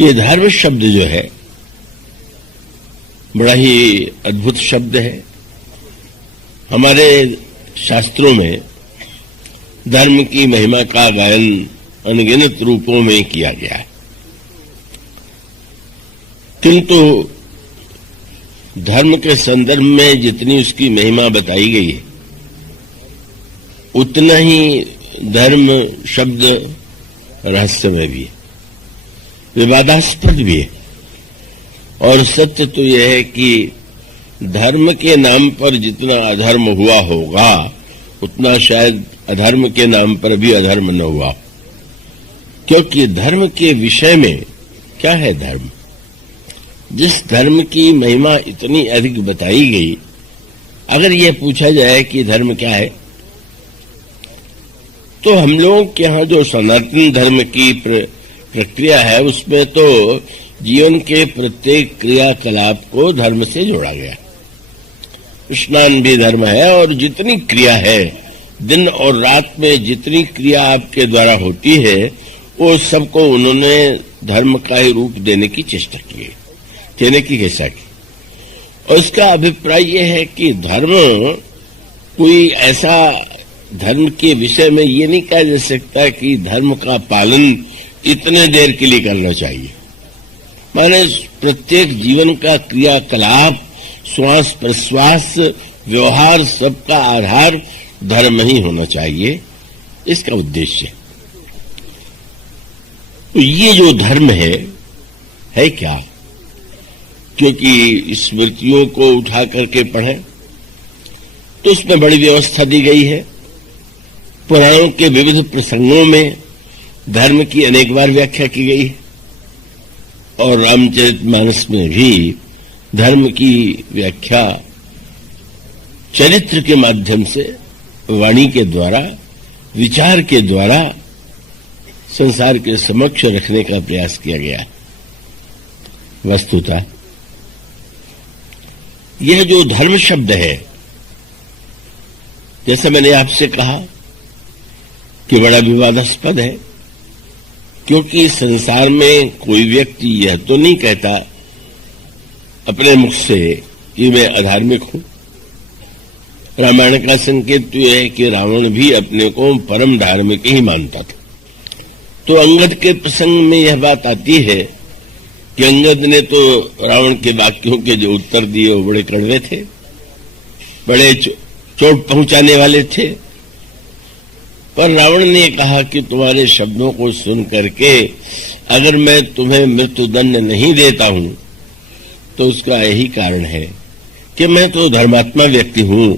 ये धर्म शब्द जो है बड़ा ही अद्भुत शब्द है। हमारे शास्त्रों में धर्म की महिमा का गायन अनगिनत रूपों में किया गया है, किंतु धर्म के संदर्भ में जितनी उसकी महिमा बताई गई है उतना ही धर्म शब्द रहस्यमय भी है, विवादास्पद भी है। और सत्य तो यह है कि धर्म के नाम पर जितना अधर्म हुआ होगा उतना शायद अधर्म के नाम पर भी अधर्म न हुआ, क्योंकि धर्म के विषय में क्या है धर्म? जिस धर्म की महिमा इतनी अधिक बताई गई, अगर यह पूछा जाए कि धर्म क्या है, तो हम लोगों के यहाँ जो सनातन धर्म की प्रक्रिया है उसमें तो जीवन के प्रत्येक क्रियाकलाप को धर्म से जोड़ा गया। स्नान भी धर्म है और जितनी क्रिया है, दिन और रात में जितनी क्रिया आपके द्वारा होती है वो सबको उन्होंने धर्म का ही रूप देने की चेष्टा की, देने की चेष्टा की। और उसका अभिप्राय यह है कि धर्म कोई ऐसा, धर्म के विषय में ये नहीं कहा जा सकता कि धर्म का पालन इतने देर के लिए करना चाहिए। माने प्रत्येक जीवन का क्रियाकलाप, श्वास प्रश्वास, व्यवहार, सबका आधार धर्म ही होना चाहिए, इसका उद्देश्य। तो ये जो धर्म है क्या? क्योंकि स्मृतियों को उठा करके पढ़ें तो उसमें बड़ी व्यवस्था दी गई है। पुराणों के विविध प्रसंगों में धर्म की अनेक बार व्याख्या की गई है और रामचरितमानस में भी धर्म की व्याख्या चरित्र के माध्यम से, वाणी के द्वारा, विचार के द्वारा संसार के समक्ष रखने का प्रयास किया गया। वस्तुतः यह जो धर्म शब्द है, जैसा मैंने आपसे कहा कि बड़ा विवादास्पद है, क्योंकि संसार में कोई व्यक्ति यह तो नहीं कहता अपने मुख से कि मैं अधार्मिक हूं। रामायण का संकेत तो यह है कि रावण भी अपने को परम धार्मिक ही मानता था। तो अंगद के प्रसंग में यह बात आती है कि अंगद ने तो रावण के वाक्यों के जो उत्तर दिए वो बड़े कड़वे थे, बड़े चोट पहुंचाने वाले थे। पर रावण ने कहा कि तुम्हारे शब्दों को सुन करके अगर मैं तुम्हें मृत्युदंड नहीं देता हूं तो उसका यही कारण है कि मैं तो धर्मात्मा व्यक्ति हूं,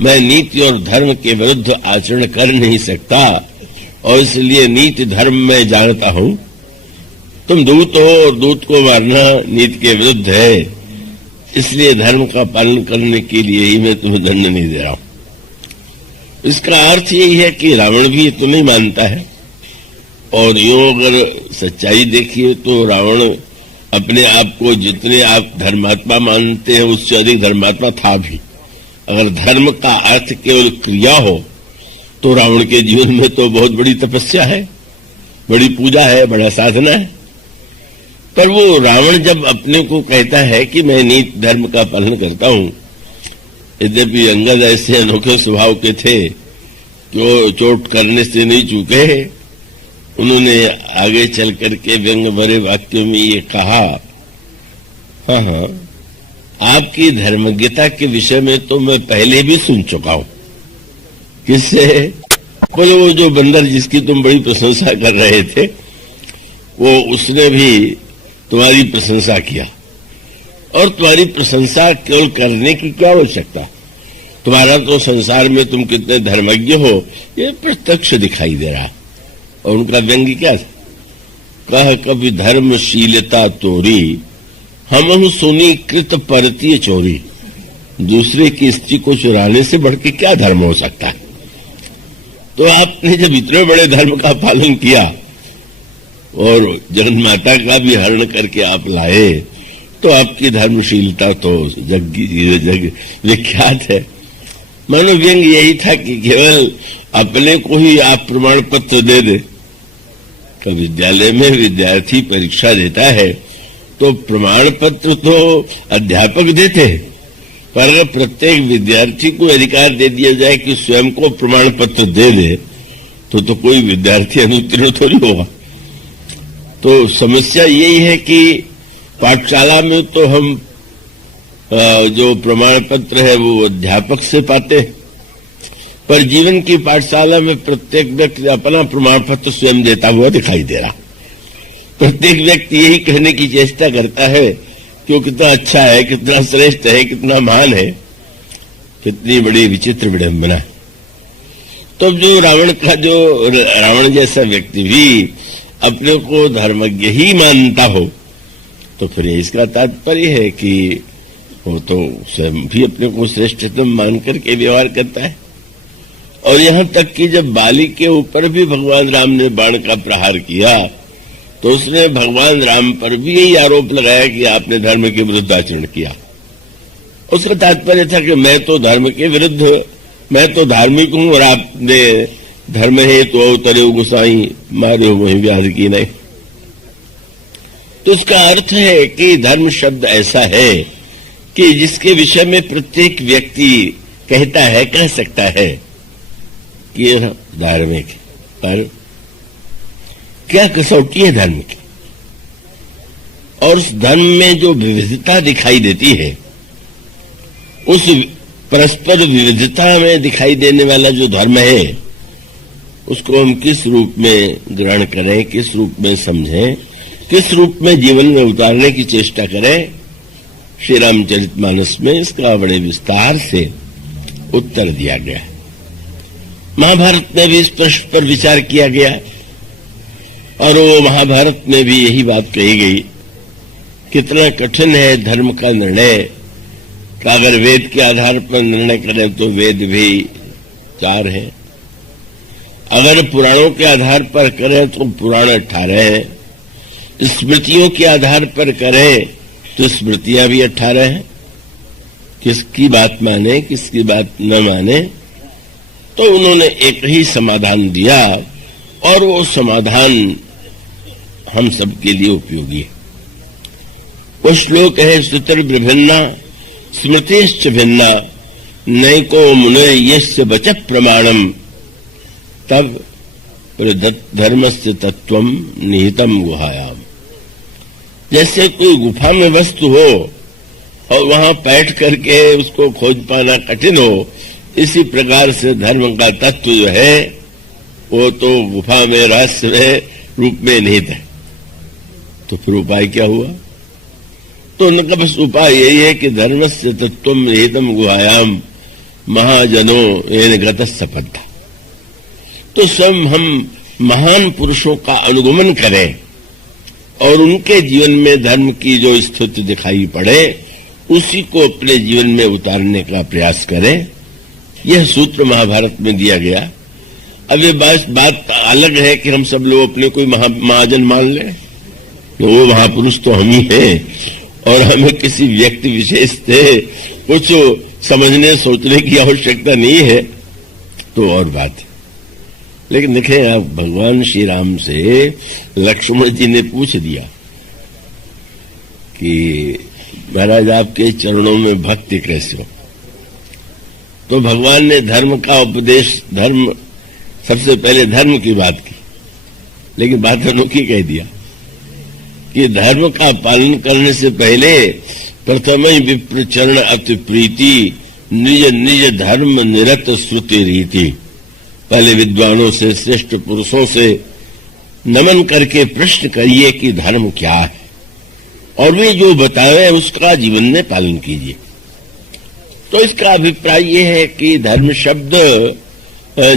मैं नीति और धर्म के विरुद्ध आचरण कर नहीं सकता और इसलिए नीति धर्म में जानता हूं। तुम दूत हो और दूत को मारना नीति के विरुद्ध है, इसलिए धर्म का पालन करने के लिए ही मैं तुम्हें दंड नहीं दे रहा हूं। इसका अर्थ यही है कि रावण भी तो नहीं मानता है। और यूं अगर सच्चाई देखिए तो रावण अपने आप को जितने आप धर्मात्मा मानते हैं उससे अधिक धर्मात्मा था भी। अगर धर्म का अर्थ केवल क्रिया हो तो रावण के जीवन में तो बहुत बड़ी तपस्या है, बड़ी पूजा है, बड़ा साधना है। पर वो रावण जब अपने को कहता है कि मैं नीति धर्म का पालन करता हूं, यद्यपि अंगद ऐसे अनोखे स्वभाव के थे कि वो चोट करने से नहीं चूके। उन्होंने आगे चल करके व्यंग भरे वाक्यों में ये कहा, हाँ, आपकी धर्मज्ञता के विषय में तो मैं पहले भी सुन चुका हूं। किससे? बोले वो जो बंदर जिसकी तुम बड़ी प्रशंसा कर रहे थे, वो उसने भी तुम्हारी प्रशंसा किया। और तुम्हारी प्रशंसा केवल करने की क्या आवश्यकता? तुम्हारा तो संसार में तुम कितने धर्मज्ञ हो ये प्रत्यक्ष दिखाई दे रहा। और उनका व्यंग्य क्या था? कह कभी धर्मशीलता तोरी, हम सुनी कृत परतीय चोरी। दूसरे की स्त्री को चुराने से बढ़ के क्या धर्म हो सकता है? तो आपने जब इतने बड़े धर्म का पालन किया और जगन माता का भी हरण करके आप लाए, तो आपकी धर्मशीलता तो जग विख्यात है। मानो व्यंग यही था कि केवल अपने को ही आप प्रमाण पत्र दे दे तो विद्यालय में विद्यार्थी परीक्षा देता है तो प्रमाण पत्र तो अध्यापक देते हैं, पर अगर प्रत्येक विद्यार्थी को अधिकार दे दिया जाए कि स्वयं को प्रमाण पत्र दे दे तो कोई विद्यार्थी अनुत्तीर्ण थोड़ी होगा। तो समस्या यही है कि पाठशाला में तो हम जो प्रमाण पत्र है वो अध्यापक से पाते हैं, पर जीवन की पाठशाला में प्रत्येक व्यक्ति अपना प्रमाण पत्र स्वयं देता हुआ दिखाई दे रहा। प्रत्येक व्यक्ति यही कहने की चेष्टा करता है कि वो कितना अच्छा है, कितना श्रेष्ठ है, कितना महान है। कितनी बड़ी विचित्र विडंबना है। तो जो रावण जैसा व्यक्ति भी अपने को धर्मज्ञ ही मानता हो तो फिर इसका तात्पर्य है कि वो तो स्वयं भी अपने को श्रेष्ठतम मान करके व्यवहार करता है। और यहां तक कि जब बाली के ऊपर भी भगवान राम ने बाण का प्रहार किया तो उसने भगवान राम पर भी यही आरोप लगाया कि आपने धर्म के विरुद्ध आचरण किया। उसका तात्पर्य था कि मैं तो धर्म के विरुद्ध, मैं तो धार्मिक हूं और आपने धर्म है तो अवतरे गुसाई मारे वही व्याध की नहीं। तो उसका अर्थ है कि धर्म शब्द ऐसा है कि जिसके विषय में प्रत्येक व्यक्ति कहता है, कह सकता है कि यह धार्मिक है, पर क्या कसौटी है धर्म की। और उस धर्म में जो विविधता दिखाई देती है, उस परस्पर विविधता में दिखाई देने वाला जो धर्म है उसको हम किस रूप में ग्रहण करें, किस रूप में समझें, किस रूप में जीवन में उतारने की चेष्टा करें। श्री रामचरितमानस में इसका बड़े विस्तार से उत्तर दिया गया है। महाभारत में भी इस प्रश्न पर विचार किया गया और वो महाभारत में भी यही बात कही गई। कितना कठिन है धर्म का निर्णय कि अगर वेद के आधार पर निर्णय करें तो वेद भी 4 हैं, अगर पुराणों के आधार पर करें तो पुराण 18 हैं, स्मृतियों के आधार पर करें तो स्मृतियां भी 18 हैं। किसकी बात माने, किसकी बात न माने, तो उन्होंने एक ही समाधान दिया और वो समाधान हम सबके लिए उपयोगी है। वो श्लोक है सुतर विभिन्ना स्मृतिश्च भिन्ना नैको मुने यस्य वचः प्रमाणम तब धर्मस्य तत्वम निहितम गुहायाम। जैसे कोई गुफा में वस्तु हो और वहां बैठ करके उसको खोज पाना कठिन हो, इसी प्रकार से धर्म का तत्व जो है वो तो गुफा में रहस्य रूप में निहित है। तो फिर उपाय क्या हुआ? तो उनका बस उपाय यही है कि धर्मस्य तत्वम निहितम गुहायाम महाजनो येन गतः सपद्धा। तो स्वयं हम महान पुरुषों का अनुगमन करें और उनके जीवन में धर्म की जो स्थिति दिखाई पड़े उसी को अपने जीवन में उतारने का प्रयास करें। यह सूत्र महाभारत में दिया गया। अब ये बात अलग है कि हम सब लोग अपने कोई महाजन मान लें, तो वो महापुरुष तो हम ही हैं और हमें किसी व्यक्ति विशेष से कुछ समझने सोचने की आवश्यकता नहीं है, तो और बात है। लेकिन देखें, आप भगवान श्री राम से लक्ष्मण जी ने पूछ दिया कि महाराज आपके चरणों में भक्ति कैसे हो। तो भगवान ने धर्म का उपदेश, धर्म सबसे पहले धर्म की बात की, लेकिन बात अनोखी कह दिया कि धर्म का पालन करने से पहले प्रथम ही विप्र चरण अति प्रीति निज निज धर्म निरत श्रुति रीति। पहले विद्वानों से, श्रेष्ठ पुरुषों से नमन करके प्रश्न करिए कि धर्म क्या है और वे जो बताए उसका जीवन में पालन कीजिए। तो इसका अभिप्राय ये है कि धर्म शब्द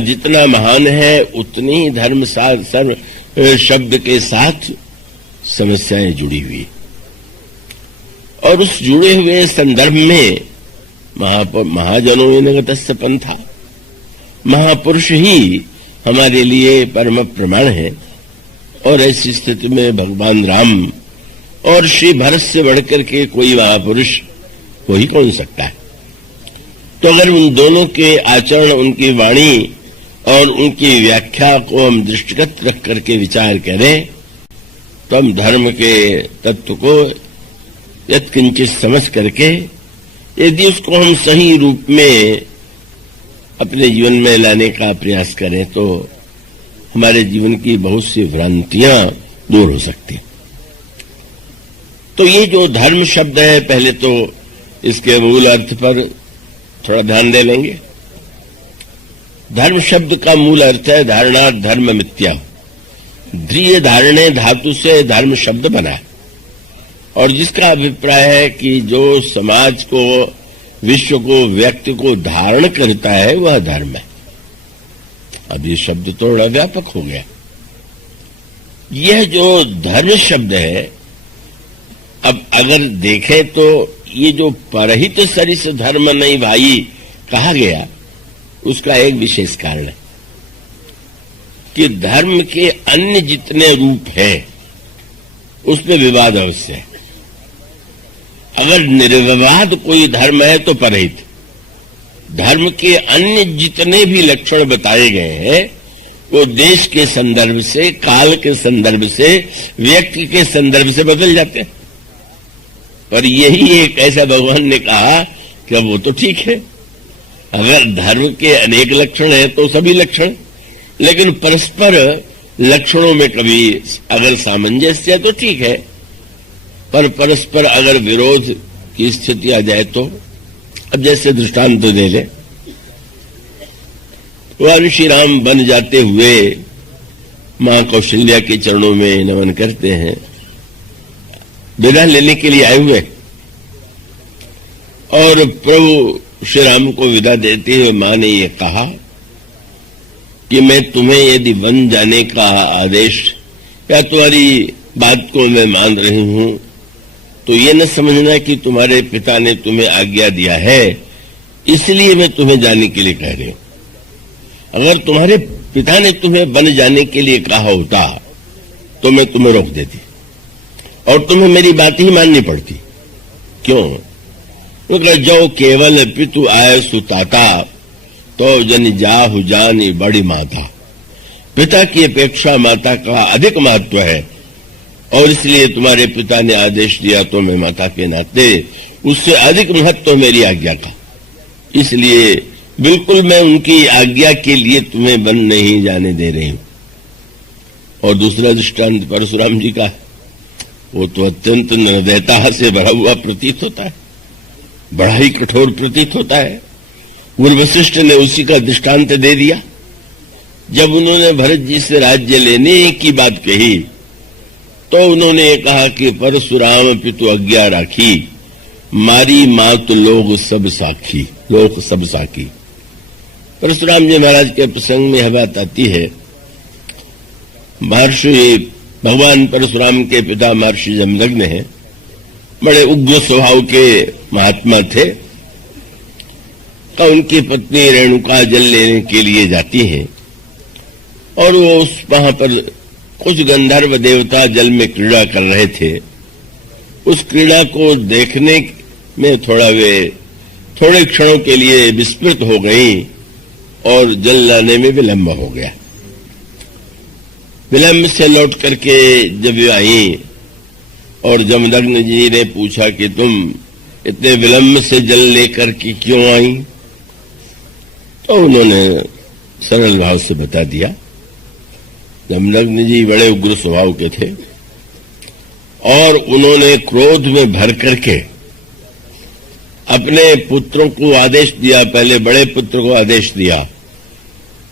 जितना महान है उतनी ही धर्म शब्द के साथ समस्याएं जुड़ी हुई, और उस जुड़े हुए संदर्भ में महाजनों ने गतस्य पंथा, महापुरुष ही हमारे लिए परम प्रमाण है। और ऐसी स्थिति में भगवान राम और श्री भरत से बढ़कर के कोई महापुरुष हो ही कौन सकता है। तो अगर उन दोनों के आचरण, उनकी वाणी और उनकी व्याख्या को हम दृष्टिगत रख करके विचार करें तो हम धर्म के तत्व को यत्किंचित समझ करके यदि उसको हम सही रूप में अपने जीवन में लाने का प्रयास करें तो हमारे जीवन की बहुत सी भ्रांतियां दूर हो सकती हैं। तो ये जो धर्म शब्द है, पहले तो इसके मूल अर्थ पर थोड़ा ध्यान दे लेंगे। धर्म शब्द का मूल अर्थ है धारणा धर्म मिथ्या। ध्रिय धारणे धातु से धर्म शब्द बना है और जिसका अभिप्राय है कि जो समाज को, विश्व को, व्यक्ति को धारण करता है वह धर्म है। अब ये शब्द थोड़ा व्यापक हो गया। यह जो धर्म शब्द है, अब अगर देखें तो ये जो परहित सरिस धर्म नहीं भाई कहा गया, उसका एक विशेष कारण है कि धर्म के अन्य जितने रूप हैं उसमें विवाद अवश्य है। अगर निर्विवाद कोई धर्म है तो परहित। धर्म के अन्य जितने भी लक्षण बताए गए हैं वो देश के संदर्भ से, काल के संदर्भ से, व्यक्ति के संदर्भ से बदल जाते हैं। पर यही एक ऐसा भगवान ने कहा कि अब वो तो ठीक है, अगर धर्म के अनेक लक्षण हैं तो सभी लक्षण, लेकिन परस्पर लक्षणों में कभी अगर सामंजस्य है तो ठीक है, पर परस्पर अगर विरोध की स्थिति आ जाए तो, अब जैसे दृष्टांत दे ले, भगवान श्री राम बन जाते हुए मां कौशल्या के चरणों में नमन करते हैं, विदा लेने के लिए आए हुए, और प्रभु श्री राम को विदा देते हुए मां ने यह कहा कि मैं तुम्हें यदि वन जाने का आदेश या तुम्हारी बात को मैं मान रही हूं तो ये न समझना कि तुम्हारे पिता ने तुम्हें आज्ञा दिया है इसलिए मैं तुम्हें जाने के लिए कह रही हूं। अगर तुम्हारे पिता ने तुम्हें वन जाने के लिए कहा होता तो मैं तुम्हें रोक देती और तुम्हें मेरी बात ही माननी पड़ती। क्यों? क्योंकि जो केवल पितु आय सुताता तो जन जाहु जानी बड़ी माता। पिता की अपेक्षा माता का अधिक महत्व है और इसलिए तुम्हारे पिता ने आदेश दिया तो मैं माता के नाते उससे अधिक महत्व मेरी आज्ञा का, इसलिए बिल्कुल मैं उनकी आज्ञा के लिए तुम्हें वन नहीं जाने दे रही हूं। और दूसरा दृष्टांत परशुराम जी का, वो तो अत्यंत निर्दयता से भरा हुआ प्रतीत होता है, बड़ा ही कठोर प्रतीत होता है। गुरु वशिष्ठ ने उसी का दृष्टांत दे दिया। जब उन्होंने भरत जी से राज्य लेने की बात कही तो उन्होंने कहा कि परशुराम पितु आज्ञा राखी, मारी मात लोग सब साखी, लोग सब साखी। परशुराम जी महाराज के प्रसंग में यह बात आती है, महर्षि भगवान परशुराम के पिता महर्षि जमदग्नि हैं, बड़े उग्र स्वभाव के महात्मा थे। तो उनकी पत्नी रेणुका जल लेने के लिए जाती हैं और वो वहां पर कुछ गंधर्व देवता जल में क्रीड़ा कर रहे थे। उस क्रीड़ा को देखने में थोड़े क्षणों के लिए विस्मृत हो गई और जल लाने में विलंब हो गया। विलंब से लौट करके जब वे आई और जमदग्नि जी ने पूछा कि तुम इतने विलंब से जल लेकर के क्यों आई, तो उन्होंने सरल भाव से बता दिया। जमदग्नि जी बड़े उग्र स्वभाव के थे और उन्होंने क्रोध में भर करके अपने पुत्रों को आदेश दिया, पहले बड़े पुत्र को आदेश दिया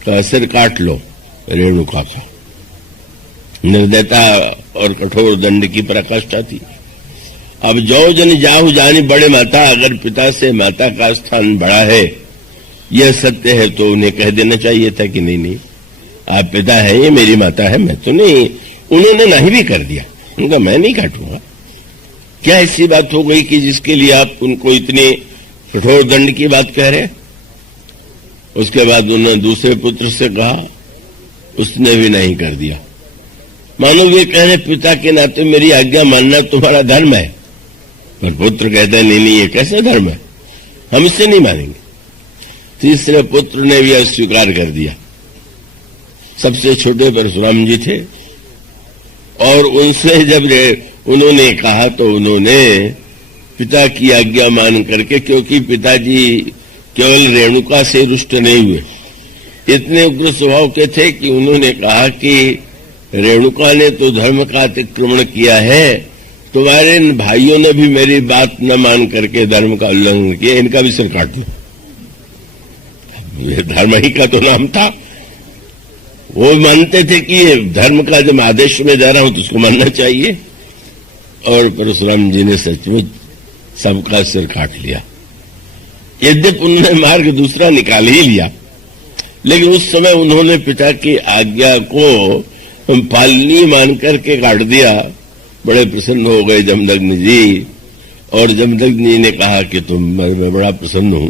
तो सिर काट लो रेणुका का। निर्दयता और कठोर दंड की पराकाष्ठा थी। अब जो जन जाहु जानी बड़े माता, अगर पिता से माता का स्थान बड़ा है, यह सत्य है तो उन्हें कह देना चाहिए था कि नहीं नहीं आप पिता है, ये मेरी माता है, मैं तो नहीं। उन्होंने नहीं भी कर दिया, उनका मैं नहीं काटूंगा। क्या ऐसी बात हो गई कि जिसके लिए आप उनको इतने कठोर दंड की बात कह रहे हैं? उसके बाद उन्होंने दूसरे पुत्र से कहा, उसने भी नहीं कर दिया। मानो वे कह रहे पिता के नाते मेरी आज्ञा मानना तुम्हारा धर्म है, पर पुत्र कहते हैं नहीं नहीं ये कैसे धर्म है, हम इससे नहीं मानेंगे। तीसरे पुत्र ने भी अस्वीकार कर दिया सबसे छोटे परशुराम जी थे, और उनसे जब उन्होंने कहा तो उन्होंने पिता की आज्ञा मान करके, क्योंकि पिताजी केवल रेणुका से रुष्ट नहीं हुए, इतने उग्र स्वभाव के थे कि उन्होंने कहा कि रेणुका ने तो धर्म का अतिक्रमण किया है, तुम्हारे भाइयों ने भी मेरी बात न मान करके धर्म का उल्लंघन किया, इनका भी सिर काट लो। ये धर्म ही का तो नाम था। वो मानते थे कि धर्म का जब आदेश में जा रहा हूं तो इसको मानना चाहिए, और परशुराम जी ने सचमुच सबका सिर काट लिया। यद्यपि उन्होंने मार्ग दूसरा निकाल ही लिया, लेकिन उस समय उन्होंने पिता की आज्ञा को पालनीय मानकर के काट दिया। बड़े प्रसन्न हो गए जमदग्नि जी, और जमदग्नि जी ने कहा कि मैं बड़ा प्रसन्न हूं,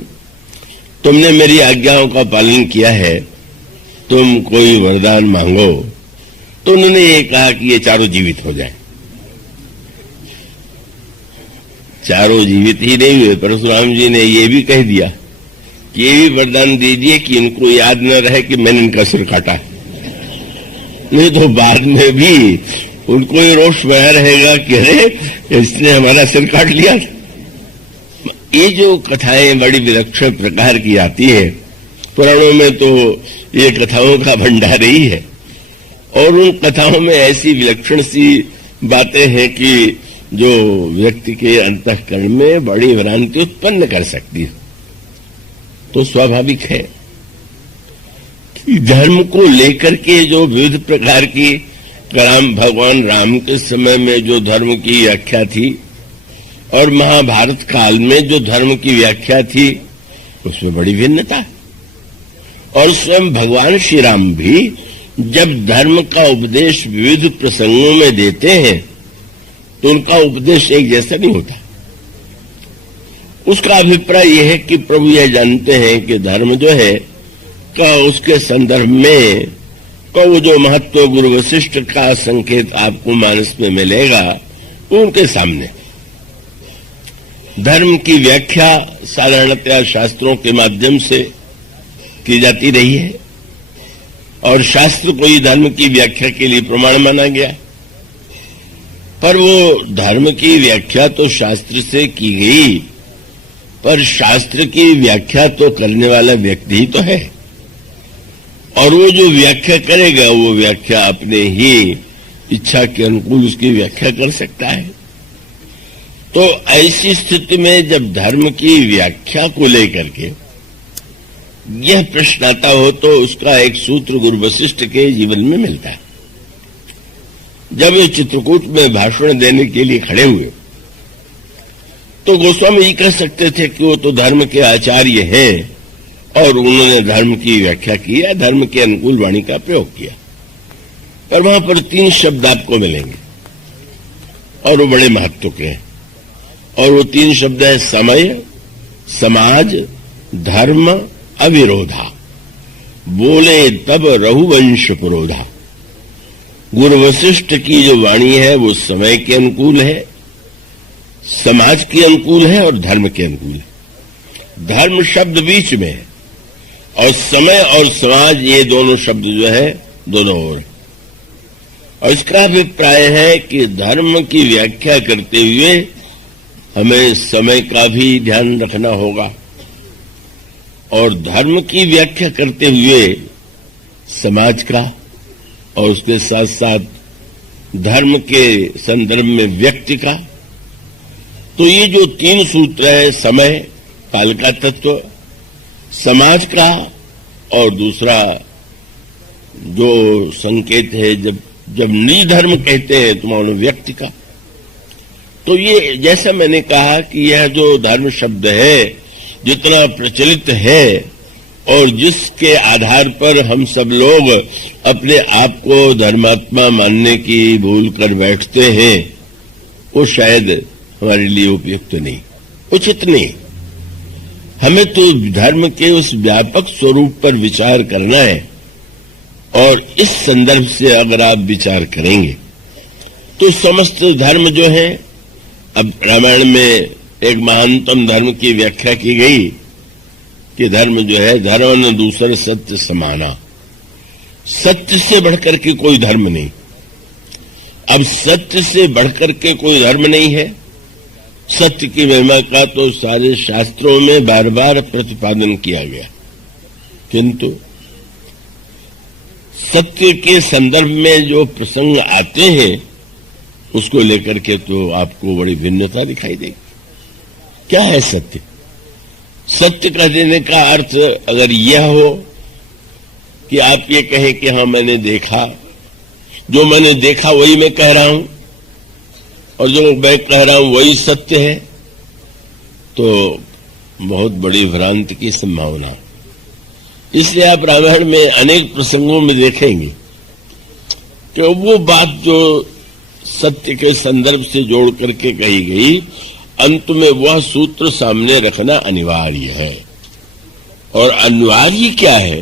तुमने मेरी आज्ञाओं का पालन किया है, तुम कोई वरदान मांगो। तो उन्होंने ये कहा कि ये चारों जीवित हो जाए। चारों जीवित ही नहीं हुए, परशुराम जी ने ये भी कह दिया कि ये भी वरदान दीजिए कि इनको याद न रहे कि मैंने इनका सिर काटा है, नहीं तो बाद में भी उनको ये रोष बना रहेगा कि अरे इसने हमारा सिर काट लिया। ये जो कथाएं बड़ी विलक्षण प्रकार की आती है पुराणों में, तो ये कथाओं का भंडार ही है, और उन कथाओं में ऐसी विलक्षण सी बातें हैं कि जो व्यक्ति के अंतःकरण में बड़ी भ्रांति उत्पन्न कर सकती है। तो स्वाभाविक है कि धर्म को लेकर के जो विविध प्रकार की भगवान राम के समय में जो धर्म की व्याख्या थी, और महाभारत काल में जो धर्म की व्याख्या थी, उसमें बड़ी भिन्नता। और स्वयं भगवान श्री राम भी जब धर्म का उपदेश विविध प्रसंगों में देते हैं तो उनका उपदेश एक जैसा नहीं होता। उसका अभिप्राय यह है कि प्रभु यह जानते हैं कि धर्म जो है का उसके संदर्भ में का वो जो महत्व गुरु वशिष्ठ का संकेत आपको मानस में मिलेगा, उनके सामने धर्म की व्याख्या साधारणतया शास्त्रों के माध्यम से की जाती रही है, और शास्त्र को ही धर्म की व्याख्या के लिए प्रमाण माना गया। पर वो धर्म की व्याख्या तो शास्त्र से की गई, पर शास्त्र की व्याख्या तो करने वाला व्यक्ति ही तो है, और वो जो व्याख्या करेगा वो व्याख्या अपने ही इच्छा के अनुकूल उसकी व्याख्या कर सकता है। तो ऐसी स्थिति में जब धर्म की व्याख्या को लेकर के यह प्रश्न आता हो तो उसका एक सूत्र गुरु वशिष्ठ के जीवन में मिलता है। जब ये चित्रकूट में भाषण देने के लिए खड़े हुए तो गोस्वामी जी कह सकते थे कि वो तो धर्म के आचार्य हैं और उन्होंने धर्म की व्याख्या की है, धर्म के अनुकूल वाणी का प्रयोग किया। पर वहां पर 3 शब्द आपको मिलेंगे और वो बड़े महत्व के हैं, और वो 3 शब्द है समय, समाज, धर्म, अविरोधा। बोले तब रघुवंश पुरोधा। गुरु वशिष्ठ की जो वाणी है वो समय के अनुकूल है, समाज के अनुकूल है और धर्म के अनुकूल है। धर्म शब्द बीच में है और समय और समाज ये दोनों शब्द जो है दोनों ओर। और इसका अभिप्राय है कि धर्म की व्याख्या करते हुए हमें समय का भी ध्यान रखना होगा, और धर्म की व्याख्या करते हुए समाज का, और उसके साथ साथ धर्म के संदर्भ में व्यक्ति का। तो ये जो 3 सूत्र है, समय काल का तत्व, समाज का, और दूसरा जो संकेत है जब निधर्म कहते हैं तो मानो व्यक्ति का। तो ये जैसा मैंने कहा कि यह जो धर्म शब्द है जितना प्रचलित है और जिसके आधार पर हम सब लोग अपने आप को धर्मात्मा मानने की भूल कर बैठते हैं, वो शायद हमारे लिए उपयुक्त नहीं, उचित नहीं। हमें तो धर्म के उस व्यापक स्वरूप पर विचार करना है, और इस संदर्भ से अगर आप विचार करेंगे तो समस्त धर्म जो है, अब रामायण में एक महानतम धर्म की व्याख्या की गई कि धर्म जो है धर्म न दूसर सत्य समाना। सत्य से बढ़कर के कोई धर्म नहीं। अब सत्य से बढ़कर के कोई धर्म नहीं है। सत्य की महिमा का तो सारे शास्त्रों में बार बार प्रतिपादन किया गया, किंतु सत्य के संदर्भ में जो प्रसंग आते हैं उसको लेकर के तो आपको बड़ी भिन्नता दिखाई देगी। क्या है सत्य? सत्य का देने का अर्थ अगर यह हो कि आप ये कहें कि हाँ मैंने देखा, जो मैंने देखा वही मैं कह रहा हूं और जो मैं कह रहा हूं वही सत्य है, तो बहुत बड़ी भ्रांति की संभावना। इसलिए आप रामायण में अनेक प्रसंगों में देखेंगे कि वो बात जो सत्य के संदर्भ से जोड़ करके कही गई, अंत में वह सूत्र सामने रखना अनिवार्य है। और अनिवार्य क्या है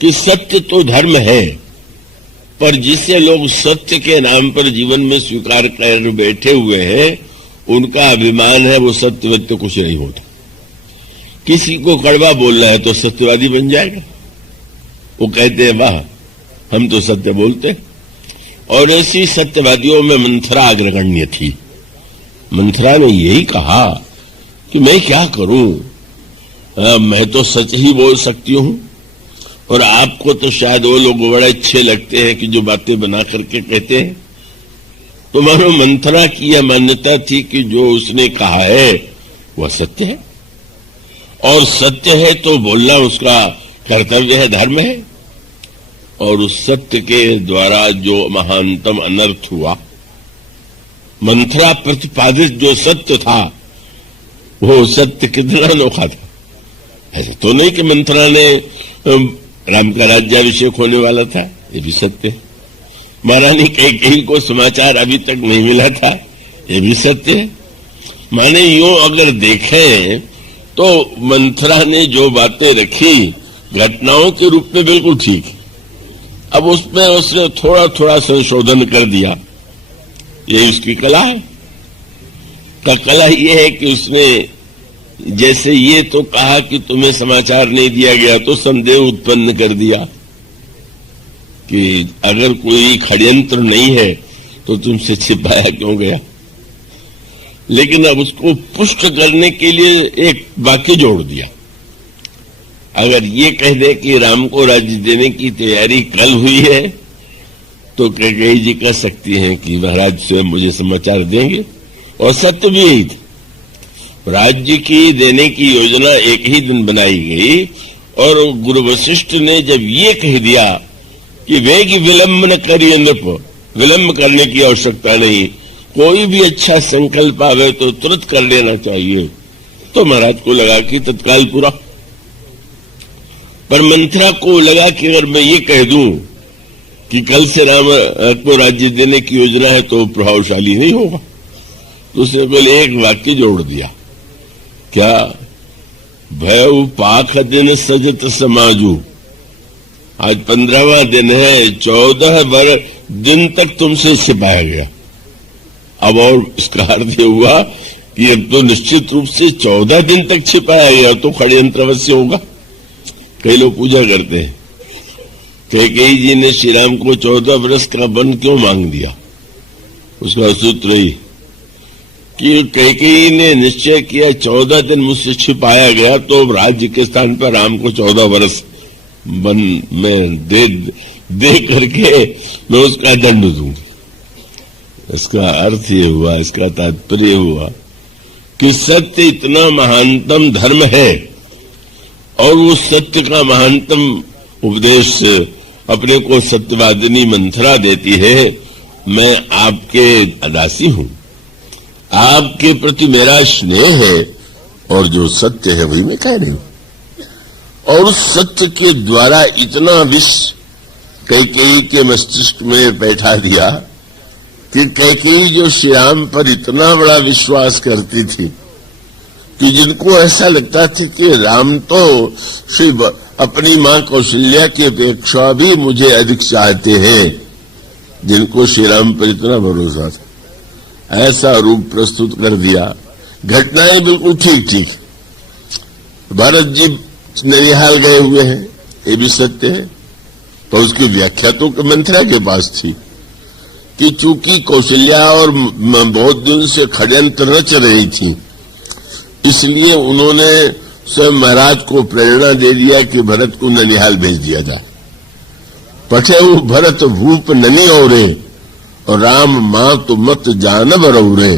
कि सत्य तो धर्म है, पर जिसे लोग सत्य के नाम पर जीवन में स्वीकार कर बैठे हुए हैं, उनका अभिमान है वो सत्यवत्य कुछ नहीं होता। किसी को कड़वा बोलना है तो सत्यवादी बन जाएगा। वो कहते हैं वाह हम तो सत्य बोलते। और ऐसी सत्यवादियों में मंथरा अग्रगण्य थी। मंथरा ने यही कहा कि मैं क्या करूं, मैं तो सच ही बोल सकती हूं और आपको तो शायद वो लोग बड़े अच्छे लगते हैं कि जो बातें बना करके कहते हैं। तो मानो मंथरा की यह मान्यता थी कि जो उसने कहा है वह सत्य है और सत्य है तो बोलना उसका कर्तव्य है, धर्म है। और उस सत्य के द्वारा जो महानतम अनर्थ हुआ, मंथरा प्रतिपादित जो सत्य था वो सत्य कितना अनोखा था। ऐसे तो नहीं कि मंथरा ने राम का राज्याभिषेक होने वाला था, ये भी सत्य है। महारानी कैकेयी को समाचार अभी तक नहीं मिला था, ये भी सत्य है। माने यूं अगर देखें तो मंथरा ने जो बातें रखी घटनाओं के रूप में बिल्कुल ठीक है। अब उसमें उसने थोड़ा थोड़ा संशोधन कर दिया, ये उसकी कला है। का कला ये है कि उसने जैसे ये तो कहा कि तुम्हें समाचार नहीं दिया गया, तो संदेह उत्पन्न कर दिया कि अगर कोई षड्यंत्र नहीं है तो तुमसे छिपाया क्यों गया। लेकिन अब उसको पुष्ट करने के लिए एक वाक्य जोड़ दिया। अगर ये कह दे कि राम को राज्य देने की तैयारी कल हुई है तो कैकेयी जी कह सकती हैं कि महाराज स्वयं मुझे समाचार देंगे, और सत्य भी यही था। राज्य की देने की योजना एक ही दिन बनाई गई और गुरु वशिष्ठ ने जब ये कह दिया कि वेग विलंब न करिए नृप, विलंब करने की आवश्यकता नहीं, कोई भी अच्छा संकल्प आवे तो तुरंत कर लेना चाहिए, तो महाराज को लगा कि तत्काल पूरा। पर मंथरा को लगा कि अगर मैं ये कह दूं कि कल से राम को राज्य देने की योजना है तो प्रभावशाली नहीं होगा, तो उसने पहले एक वाक्य जोड़ दिया, क्या भय पाख दिन सजत समाजू। आज 15वां दिन है, 14 दिन तक तुमसे छिपाया गया। अब और इसका अर्थ ये हुआ कि अब तो निश्चित रूप से 14 दिन तक छिपाया गया, तो षड्यंत्र अवश्य होगा। कई लोग पूजा करते हैं, कैकेयी जी ने श्री राम को 14 वर्ष का वन क्यों मांग दिया? उसका सूत्र ही कि कैकेयी ने निश्चय किया 14 दिन मुझसे छिपाया गया तो राज्य के स्थान पर राम को 14 वर्ष वन में दे करके मैं उसका दंड दूंगी। इसका अर्थ ये हुआ, इसका तात्पर्य हुआ कि सत्य इतना महानतम धर्म है और वो सत्य का महानतम उपदेश अपने को सत्यवादिनी मंथरा देती है। मैं आपके दासी हूं, आपके प्रति मेरा स्नेह है और जो सत्य है वही मैं कह रही हूं। और उस सत्य के द्वारा इतना विष कैकेयी के मस्तिष्क में बैठा दिया कि कैकेयी जो श्री राम पर इतना बड़ा विश्वास करती थी कि जिनको ऐसा लगता था कि राम तो श्री अपनी मां कौशल्या की अपेक्षा भी मुझे अधिक चाहते हैं, जिनको श्री राम पर इतना भरोसा था, ऐसा रूप प्रस्तुत कर दिया। घटनाएं बिल्कुल ठीक ठीक। भरत जी ननिहाल गए हुए हैं, ये भी सत्य है। तो उसकी व्याख्या तो मंथरा के पास थी कि चूंकि कौशल्या और बहुत दिन से षड्यंत्र रच रही थी, इसलिए उन्होंने स्वयं महाराज को प्रेरणा दे दिया कि भरत को ननिहाल भेज दिया जाए। पठे वो भरत भूप ननी औरे और राम मां तो मत जानब रौरे।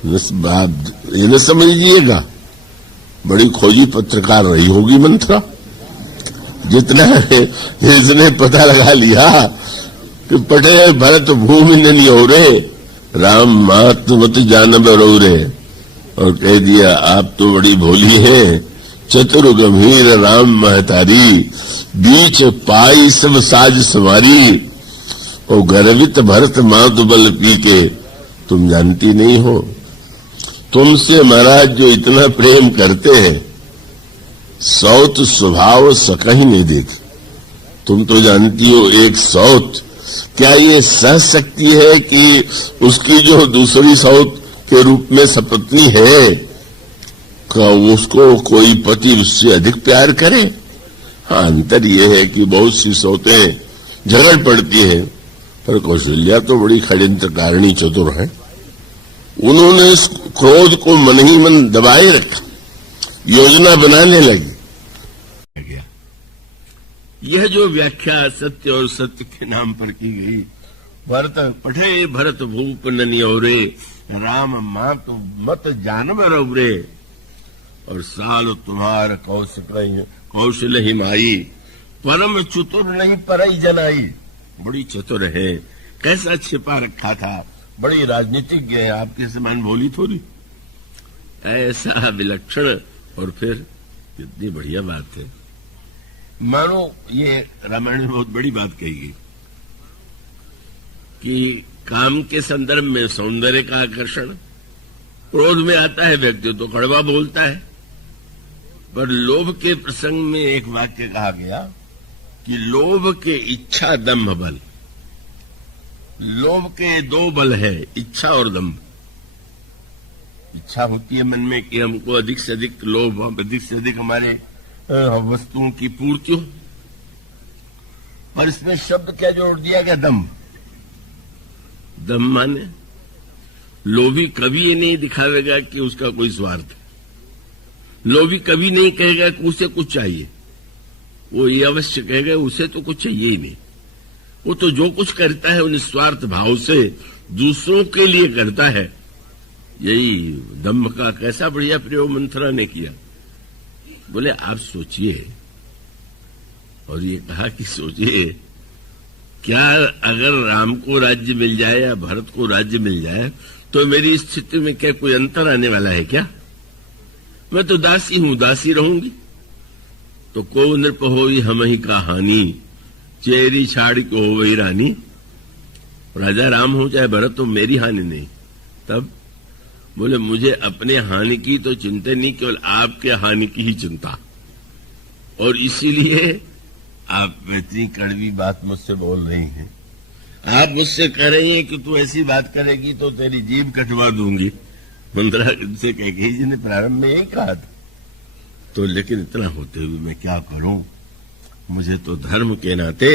ये न समझिएगा, बड़ी खोजी पत्रकार रही होगी मंथरा, जितना इसने पता लगा लिया कि पठे भरत भूमि ननी औरे राम मां तो मत जानब रौरे, और कह दिया आप तो बड़ी भोली है, चतुर गंभीर राम महतारी, बीच पाई सब साज सवारी, और गर्वित भरत मातु बल पी के, तुम जानती नहीं हो तुमसे महाराज जो इतना प्रेम करते हैं, सौत स्वभाव सकहीं नहीं देखे। तुम तो जानती हो एक सौत क्या ये सह सकती है कि उसकी जो दूसरी सौत के रूप में सपत्नी है का उसको कोई पति उससे अधिक प्यार करे? हाँ, अंतर यह है कि बहुत सी सौतें झगड़ पड़ती हैं, पर कौशल्या तो बड़ी षड्यंत्रकारिणी चतुर है। उन्होंने इस क्रोध को मन ही मन दबाए रखा, योजना बनाने लगी। यह जो व्याख्या सत्य और सत्य के नाम पर की गई, भरत पठे भरत भूप ननी औरे राम मां तो मत जानब रौरे, और साल तुम्हार कौशल ही माई, परम चतुर नहीं परई जनाई। बड़ी चतुर है, कैसा छिपा रखा था, बड़ी राजनीतिज्ञ है, आपके समान भोली थोड़ी, ऐसा विलक्षण। और फिर कितनी बढ़िया बात है, मानो ये रामायण में बहुत बड़ी बात कही गई कि काम के संदर्भ में सौंदर्य का आकर्षण, क्रोध में आता है व्यक्ति तो कड़वा बोलता है, पर लोभ के प्रसंग में एक वाक्य कहा गया कि लोभ के इच्छा दंभ बल। लोभ के दो बल है, इच्छा और दंभ। इच्छा होती है मन में कि हमको अधिक से अधिक लोभ, अधिक से अधिक हमारे वस्तुओं की पूर्ति हो, पर इसमें शब्द क्या जोड़ दिया गया? दंभ। दंभ माने लोभी कभी ये नहीं दिखावेगा कि उसका कोई स्वार्थ है। लोभी कभी नहीं कहेगा कि उसे कुछ चाहिए, वो ये अवश्य कहेगा उसे तो कुछ चाहिए ही नहीं। वो तो जो कुछ करता है निस्वार्थ भाव से दूसरों के लिए करता है। यही दंभ का कैसा बढ़िया प्रयोग मंथरा ने किया। बोले आप सोचिए, और ये कहा कि सोचिए, क्या अगर राम को राज्य मिल जाए या भरत को राज्य मिल जाए तो मेरी स्थिति में क्या कोई अंतर आने वाला है क्या? मैं तो दासी हूं, दासी रहूंगी। तो को नृप होई हम ही का हानि, चेरी छाड़ को हो वही रानी। राजा राम हो चाहे भरत, तो मेरी हानि नहीं। तब बोले मुझे अपने हानि की तो चिंता नहीं, केवल आपके हानि की ही चिंता, और इसीलिए आप इतनी कड़वी बात मुझसे बोल रही हैं। आप मुझसे कह रही हैं कि तू ऐसी बात करेगी तो तेरी जीभ कटवा दूंगी। मंत्रा से कह गई जी ने प्रारंभ में यही कहा था। तो लेकिन इतना होते हुए मैं क्या करूं, मुझे तो धर्म के नाते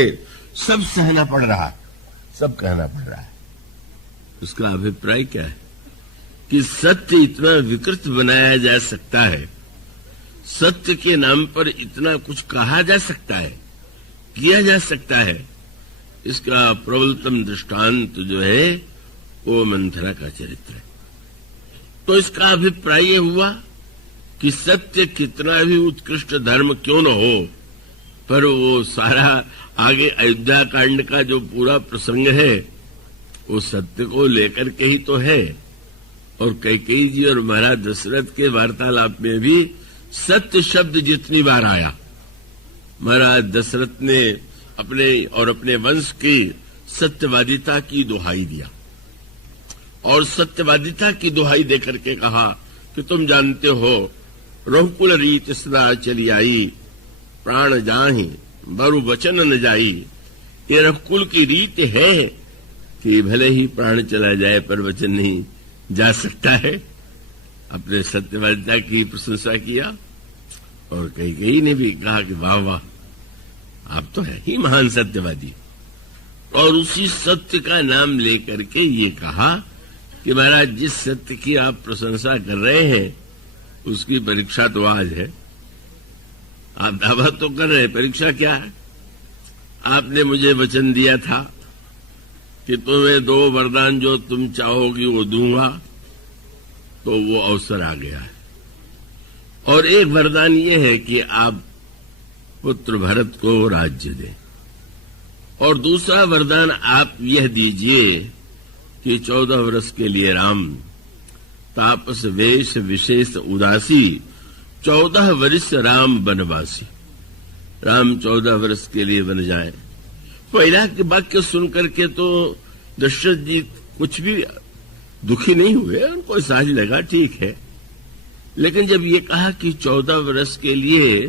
सब सहना पड़ रहा, सब कहना पड़ रहा है। उसका अभिप्राय क्या है कि सत्य इतना विकृत बनाया जा सकता है, सत्य के नाम पर इतना कुछ कहा जा सकता है, किया जा सकता है। इसका प्रबलतम दृष्टांत जो है वो मंथरा का चरित्र है। तो इसका अभिप्राय ये हुआ कि सत्य कितना भी उत्कृष्ट धर्म क्यों न हो, पर वो सारा आगे अयोध्या कांड का जो पूरा प्रसंग है वो सत्य को लेकर के ही तो है। और कैकेयी जी और महाराज दशरथ के वार्तालाप में भी सत्य शब्द जितनी बार आया, महाराज दशरथ ने अपने और अपने वंश की सत्यवादिता की दुहाई दिया, और सत्यवादिता की दुहाई देकर के कहा कि तुम जानते हो रघुकुल रीत सदा चली आई, प्राण जाहि बरु वचन न जाई। ये रघुकुल की रीत है कि भले ही प्राण चला जाए पर वचन नहीं जा सकता है। अपने सत्यवादिता की प्रशंसा किया, और कैकेयी ने भी कहा कि वाह वाह, आप तो है ही महान सत्यवादी। और उसी सत्य का नाम लेकर के ये कहा कि महाराज जिस सत्य की आप प्रशंसा कर रहे हैं उसकी परीक्षा तो आज है। आप दावा तो कर रहे हैं, परीक्षा क्या है? आपने मुझे वचन दिया था कि तुम्हें 2 वरदान जो तुम चाहोगी वो दूंगा, तो वो अवसर आ गया है। और एक वरदान ये है कि आप पुत्र भरत को राज्य दें, और दूसरा वरदान आप यह दीजिए कि 14 वर्ष के लिए राम तापस वेश विशेष उदासी 14 वर्ष राम वनवासी। राम 14 वर्ष के लिए बन जाए। पहला के वाक्य सुनकर के तो दशरथ जी कुछ भी दुखी नहीं हुए, उनको सहज लगा, ठीक है। लेकिन जब ये कहा कि 14 वर्ष के लिए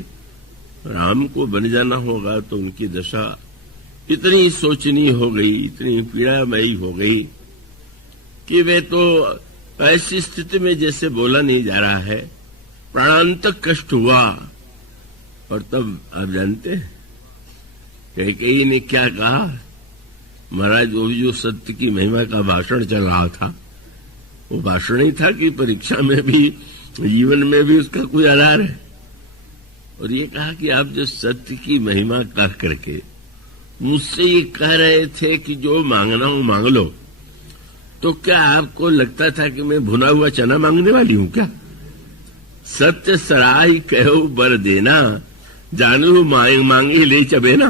राम को बन जाना होगा, तो उनकी दशा इतनी सोचनीय हो गई, इतनी पीड़ामयी हो गई कि वे तो ऐसी स्थिति में जैसे बोला नहीं जा रहा है, प्राणांतक कष्ट हुआ। और तब आप जानते हैं कैकेयी ने क्या कहा? महाराज वो जो सत्य की महिमा का भाषण चल रहा था, वो भाषण ही था कि परीक्षा में भी जीवन में भी उसका कोई आधार है। और ये कहा कि आप जो सत्य की महिमा कह करके मुझसे ये कह रहे थे कि जो मांगना हो मांग लो, तो क्या आपको लगता था कि मैं भुना हुआ चना मांगने वाली हूं क्या? सत्य सराय कहो बर देना, जानू मांगी ले चबेना।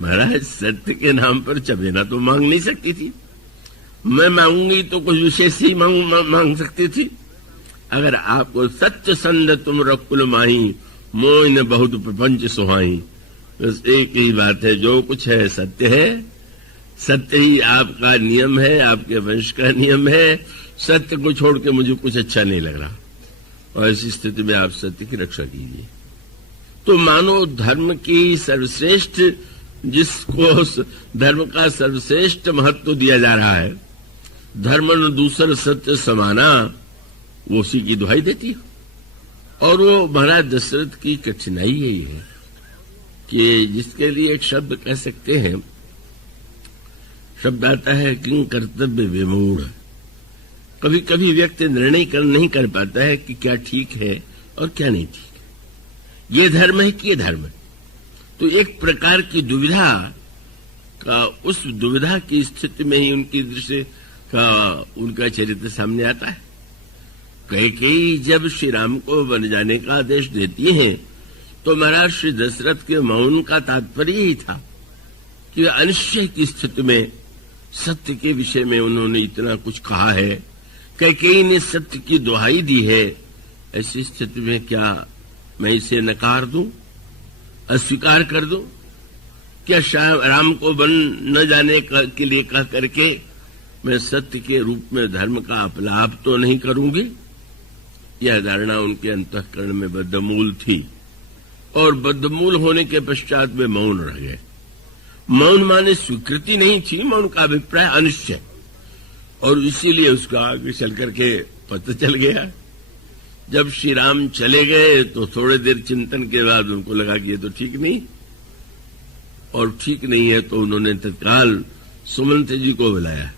महाराज सत्य के नाम पर चबेना तो मांग नहीं सकती थी। मैं मांगूंगी तो कुछ विशेष ही मांग सकती थी। अगर आपको सत्य संद तुम रकुल माही, मोह न बहुत प्रपंच सुहाई। बस एक ही बात है, जो कुछ है सत्य है, सत्य ही आपका नियम है, आपके वंश का नियम है। सत्य को छोड़ के मुझे कुछ अच्छा नहीं लग रहा, और ऐसी स्थिति में आप सत्य की रक्षा कीजिए। तो मानो धर्म की सर्वश्रेष्ठ, जिसको धर्म का सर्वश्रेष्ठ महत्व दिया जा रहा है, धर्म न दूसर सत्य समाना, वो उसी की दुहाई देती है। और वो महाराज दशरथ की कठिनाई यही है कि जिसके लिए एक शब्द कह सकते हैं, शब्द आता है किं कर्तव्य विमूढ़। कभी कभी व्यक्ति निर्णय नहीं कर पाता है कि क्या ठीक है और क्या नहीं ठीक है, ये धर्म है कि ये धर्म है। तो एक प्रकार की दुविधा का, उस दुविधा की स्थिति में ही उनकी दृष्टि का उनका चरित्र सामने आता है। कैकेयी जब श्री राम को बन जाने का आदेश देती हैं, तो महाराज श्री दशरथ के मौन का तात्पर्य ही था कि अनिश्चय की स्थिति में सत्य के विषय में उन्होंने इतना कुछ कहा है, कैकेयी ने सत्य की दुहाई दी है। ऐसी स्थिति में क्या मैं इसे नकार दूं, अस्वीकार कर दूं? क्या राम को बन न जाने के लिए कह करके मैं सत्य के रूप में धर्म का अपलाप तो नहीं करूंगी? यह धारणा उनके अंतःकरण में बद्धमूल थी, और बद्धमूल होने के पश्चात वे मौन रह गए। मौन माने स्वीकृति नहीं थी, मौन का अभिप्राय अनिश्चय, और इसीलिए उसका आगे चल करके पता चल गया। जब श्री राम चले गए तो थोड़ी देर चिंतन के बाद उनको लगा कि ये तो ठीक नहीं, और ठीक नहीं है तो उन्होंने तत्काल सुमंत जी को बुलाया,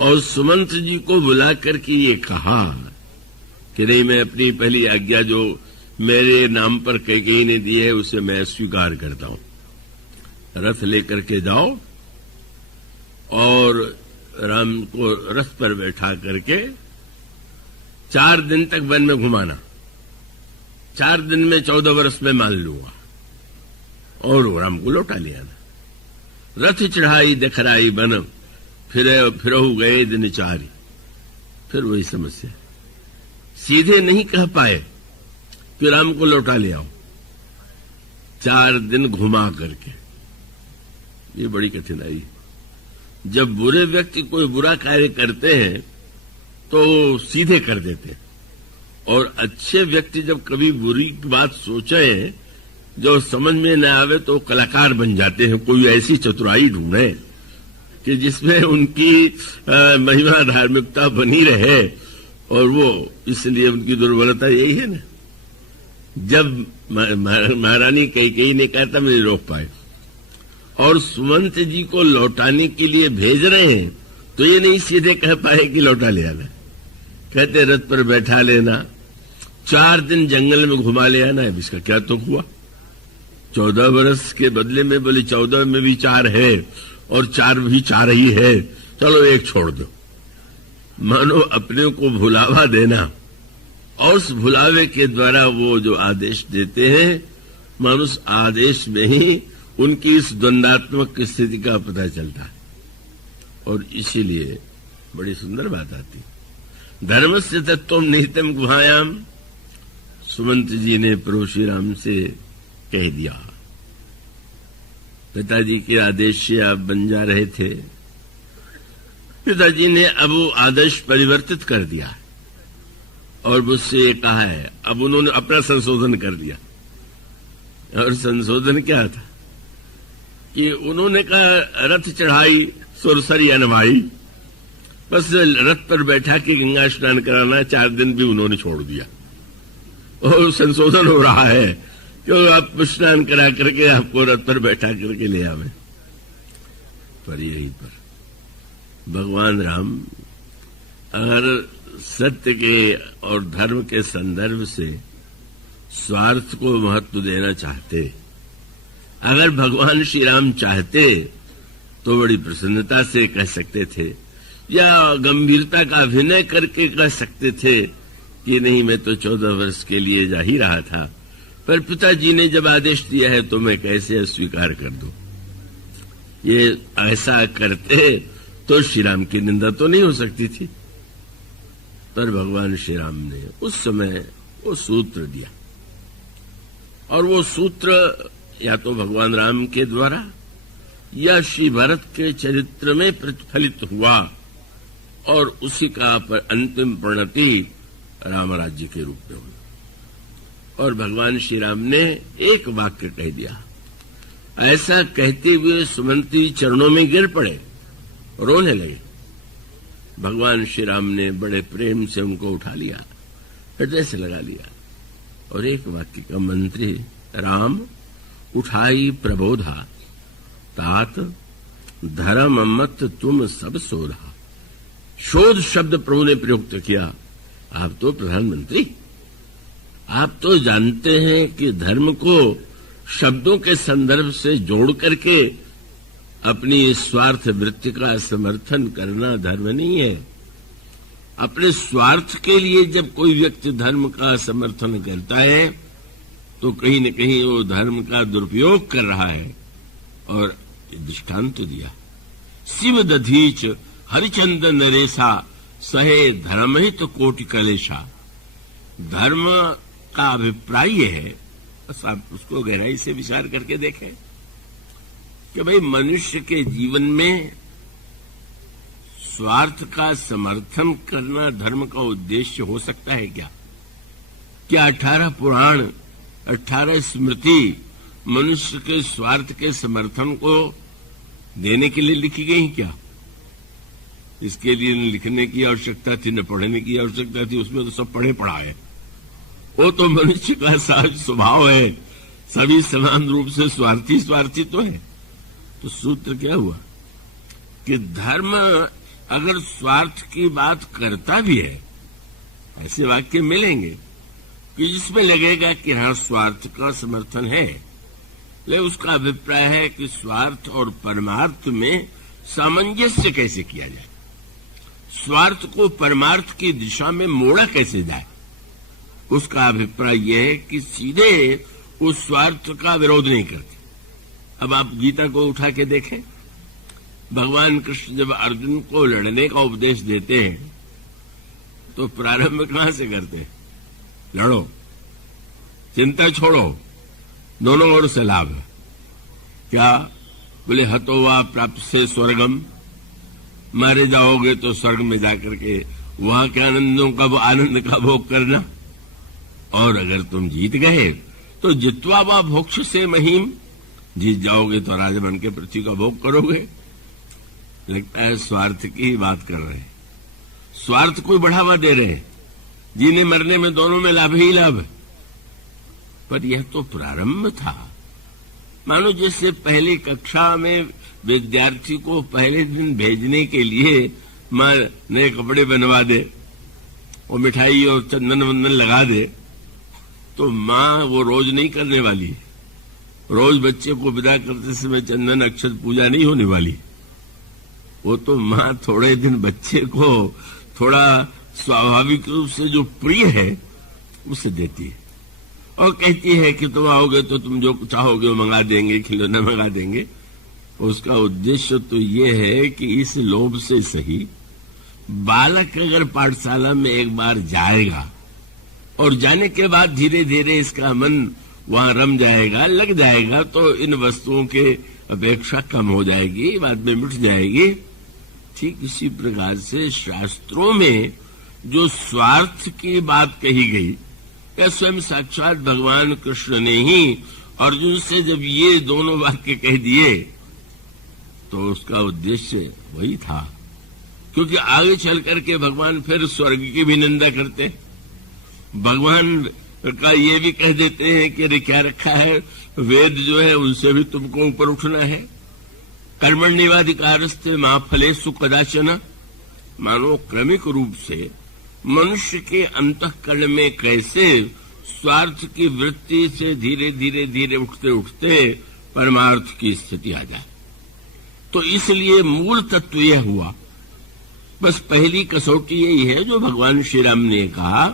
और सुमंत जी को बुला करके ये कहा कि नहीं, मैं अपनी पहली आज्ञा जो मेरे नाम पर कैकेयी ने दी है उसे मैं स्वीकार करता हूं। रथ लेकर के जाओ और राम को रथ पर बैठा करके 4 दिन तक वन में घुमाना। 4 दिन में 14 वर्ष में मान लूंगा, और राम को लौटा ले आना। रथ चढ़ाई दखराई बन, फिरहु गए दिन चारी। फिर वही समस्या, सीधे नहीं कह पाए कि राम को लौटा ले आओ, 4 दिन घुमा करके। ये बड़ी कठिनाई। जब बुरे व्यक्ति कोई बुरा कार्य करते हैं तो सीधे कर देते हैं, और अच्छे व्यक्ति जब कभी बुरी बात सोचे जो समझ में न आवे तो कलाकार बन जाते हैं। कोई ऐसी चतुराई ढूंढे कि जिसमें उनकी महिमा धार्मिकता बनी रहे, और वो इसलिए उनकी दुर्बलता यही है ना जब महारानी कैकेयी ने कहा था मैं रोक पाए, और सुमंत जी को लौटाने के लिए भेज रहे हैं, तो ये नहीं सीधे कह पाए कि लौटा ले आना। कहते रथ पर बैठा लेना, 4 दिन जंगल में घुमा ले आना है। इसका क्या तुक हुआ? 14 वर्ष के बदले में बोले 14 में भी 4 है और 4 भी 4 ही है, चलो एक छोड़ दो। मानो अपने को भुलावा देना, और उस भुलावे के द्वारा वो जो आदेश देते हैं, मानो उस आदेश में ही उनकी इस द्वंद्वात्मक स्थिति का पता चलता है। और इसीलिए बड़ी सुंदर बात आती, धर्मस्य तत्त्वं निहितम् गुहायाम। सुमंत जी ने प्रभु श्री राम से कह दिया, पिताजी के आदेश से आप बन जा रहे थे, पिताजी ने अब वो आदेश परिवर्तित कर दिया है और मुझसे ये कहा है। अब उन्होंने अपना संशोधन कर दिया, और संशोधन क्या था कि उन्होंने कहा रथ चढ़ाई सुरसरी अनवाई, बस रथ पर बैठा के गंगा स्नान कराना, 4 दिन भी उन्होंने छोड़ दिया। और संशोधन हो रहा है कि आप स्नान करा करके आपको रथ पर बैठा करके ले आवे। पर यहीं पर भगवान राम अगर सत्य के और धर्म के संदर्भ से स्वार्थ को महत्व देना चाहते, अगर भगवान श्री राम चाहते तो बड़ी प्रसन्नता से कह सकते थे, या गंभीरता का अभिनय करके कह सकते थे कि नहीं मैं तो 14 वर्ष के लिए जा ही रहा था, पर पिताजी ने जब आदेश दिया है तो मैं कैसे अस्वीकार कर दूं। ये ऐसा करते तो श्री राम की निंदा तो नहीं हो सकती थी। पर भगवान श्री राम ने उस समय वो सूत्र दिया, और वो सूत्र या तो भगवान राम के द्वारा या श्री भरत के चरित्र में प्रतिफलित हुआ, और उसी का अंतिम परिणति राम राज्य के रूप में हुई। और भगवान श्री राम ने एक वाक्य कह दिया, ऐसा कहते हुए सुमंती चरणों में गिर पड़े, रोने लगे। भगवान श्री राम ने बड़े प्रेम से उनको उठा लिया, हृदय से लगा लिया, और एक वाक्य का मंत्री, राम उठाई प्रबोधा, तात धर्म मत तुम सब शोधा। शोध शब्द प्रभु ने प्रयुक्त किया। आप तो प्रधानमंत्री, आप तो जानते हैं कि धर्म को शब्दों के संदर्भ से जोड़ करके अपनी स्वार्थ वृत्ति का समर्थन करना धर्म नहीं है। अपने स्वार्थ के लिए जब कोई व्यक्ति धर्म का समर्थन करता है तो कहीं न कहीं वो धर्म का दुरुपयोग कर रहा है। और दृष्टांत तो दिया, शिव दधीच हरिचंद नरेशा सहे धर्महित कोटि कलेशा। धर्म का अभिप्राय ये है, बस आप उसको गहराई से विचार करके देखें कि भाई मनुष्य के जीवन में स्वार्थ का समर्थन करना धर्म का उद्देश्य हो सकता है क्या? क्या 18 पुराण 18 स्मृति मनुष्य के स्वार्थ के समर्थन को देने के लिए लिखी गई क्या? इसके लिए न लिखने की आवश्यकता थी, न पढ़ने की आवश्यकता थी, उसमें तो सब पढ़े पढ़ा है। वो तो मनुष्य का सहज स्वभाव है, सभी समान रूप से स्वार्थी स्वार्थी तो है। तो सूत्र क्या हुआ कि धर्म अगर स्वार्थ की बात करता भी है, ऐसे वाक्य मिलेंगे कि जिसमें लगेगा कि हाँ स्वार्थ का समर्थन है, लेकिन उसका अभिप्राय है कि स्वार्थ और परमार्थ में सामंजस्य कैसे किया जाए, स्वार्थ को परमार्थ की दिशा में मोड़ा कैसे जाए। उसका अभिप्राय यह है कि सीधे उस स्वार्थ का विरोध नहीं करते। अब आप गीता को उठा के देखें, भगवान कृष्ण जब अर्जुन को लड़ने का उपदेश देते हैं तो प्रारंभ कहां से करते हैं? लड़ो, चिंता छोड़ो, दोनों ओर से लाभ है। क्या बोले? हतो वा प्राप्त से स्वर्गम, मारे जाओगे तो स्वर्ग में जाकर के वहां के आनंद का भोग करना, और अगर तुम जीत गए तो जित्वा वा भोक्ष से महिम, जीत जाओगे तो राजा बन के पृथ्वी का भोग करोगे। लगता है स्वार्थ की ही बात कर रहे हैं, स्वार्थ को बढ़ावा दे रहे हैं। जीने मरने में दोनों में लाभ ही लाभ है। पर यह तो प्रारंभ था। मानो जैसे पहली कक्षा में विद्यार्थी को पहले दिन भेजने के लिए माँ नए कपड़े बनवा दे और मिठाई और चंदन वंदन लगा दे, तो माँ वो रोज नहीं करने वाली। रोज बच्चे को विदा करते समय चंदन अक्षत पूजा नहीं होने वाली। वो तो माँ थोड़े दिन बच्चे को थोड़ा स्वाभाविक रूप से जो प्रिय है उसे देती है और कहती है कि तुम आओगे तो तुम जो चाहोगे वो मंगा देंगे, खिलौना मंगा देंगे। उसका उद्देश्य तो ये है कि इस लोभ से सही बालक अगर पाठशाला में एक बार जाएगा और जाने के बाद धीरे धीरे इसका मन वहां रम जाएगा, लग जाएगा, तो इन वस्तुओं के अपेक्षा कम हो जाएगी, बाद में मिट जाएगी। ठीक इसी प्रकार से शास्त्रों में जो स्वार्थ की बात कही गई, या स्वयं साक्षात भगवान कृष्ण ने ही अर्जुन से जब ये दोनों वाक्य कह दिए तो उसका उद्देश्य वही था। क्योंकि आगे चल करके भगवान फिर स्वर्ग की भी निंदा करते, भगवान का ये भी कह देते हैं कि अरे क्या रखा है, वेद जो है उनसे भी तुमको ऊपर उठना है। कर्मण्येवाधिकारस्ते मा फलेषु कदाचन। मानो क्रमिक रूप से मनुष्य के अंतःकरण में कैसे स्वार्थ की वृत्ति से धीरे धीरे धीरे उठते उठते परमार्थ की स्थिति आ जाए। तो इसलिए मूल तत्व यह हुआ। बस पहली कसौटी यही है जो भगवान श्री राम ने कहा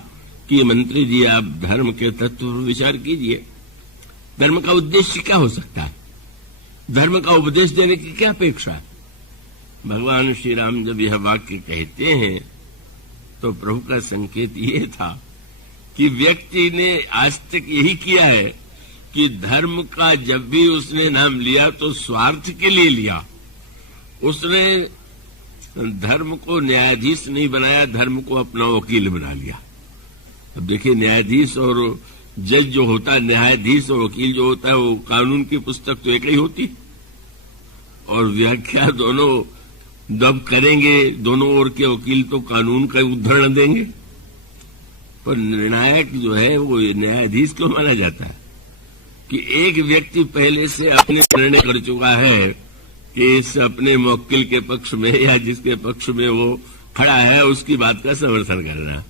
कि मंत्री जी आप धर्म के तत्व पर विचार कीजिए। धर्म का उद्देश्य क्या हो सकता है? धर्म का उपदेश देने की क्या अपेक्षा है? भगवान श्री राम जब यह वाक्य कहते हैं तो प्रभु का संकेत ये था कि व्यक्ति ने आज तक यही किया है कि धर्म का जब भी उसने नाम लिया तो स्वार्थ के लिए लिया। उसने धर्म को न्यायाधीश नहीं बनाया, धर्म को अपना वकील बना लिया। अब देखिए, न्यायाधीश और जज जो होता है, न्यायाधीश और वकील जो होता है, वो कानून की पुस्तक तो एक ही होती और व्याख्या दोनों दब करेंगे, दोनों ओर के वकील तो कानून का उद्धरण देंगे। पर निर्णायक जो है वो न्यायाधीश क्यों माना जाता है कि एक व्यक्ति पहले से अपने निर्णय कर चुका है कि इस अपने मुवक्किल के पक्ष में या जिसके पक्ष में वो खड़ा है उसकी बात का समर्थन करना है,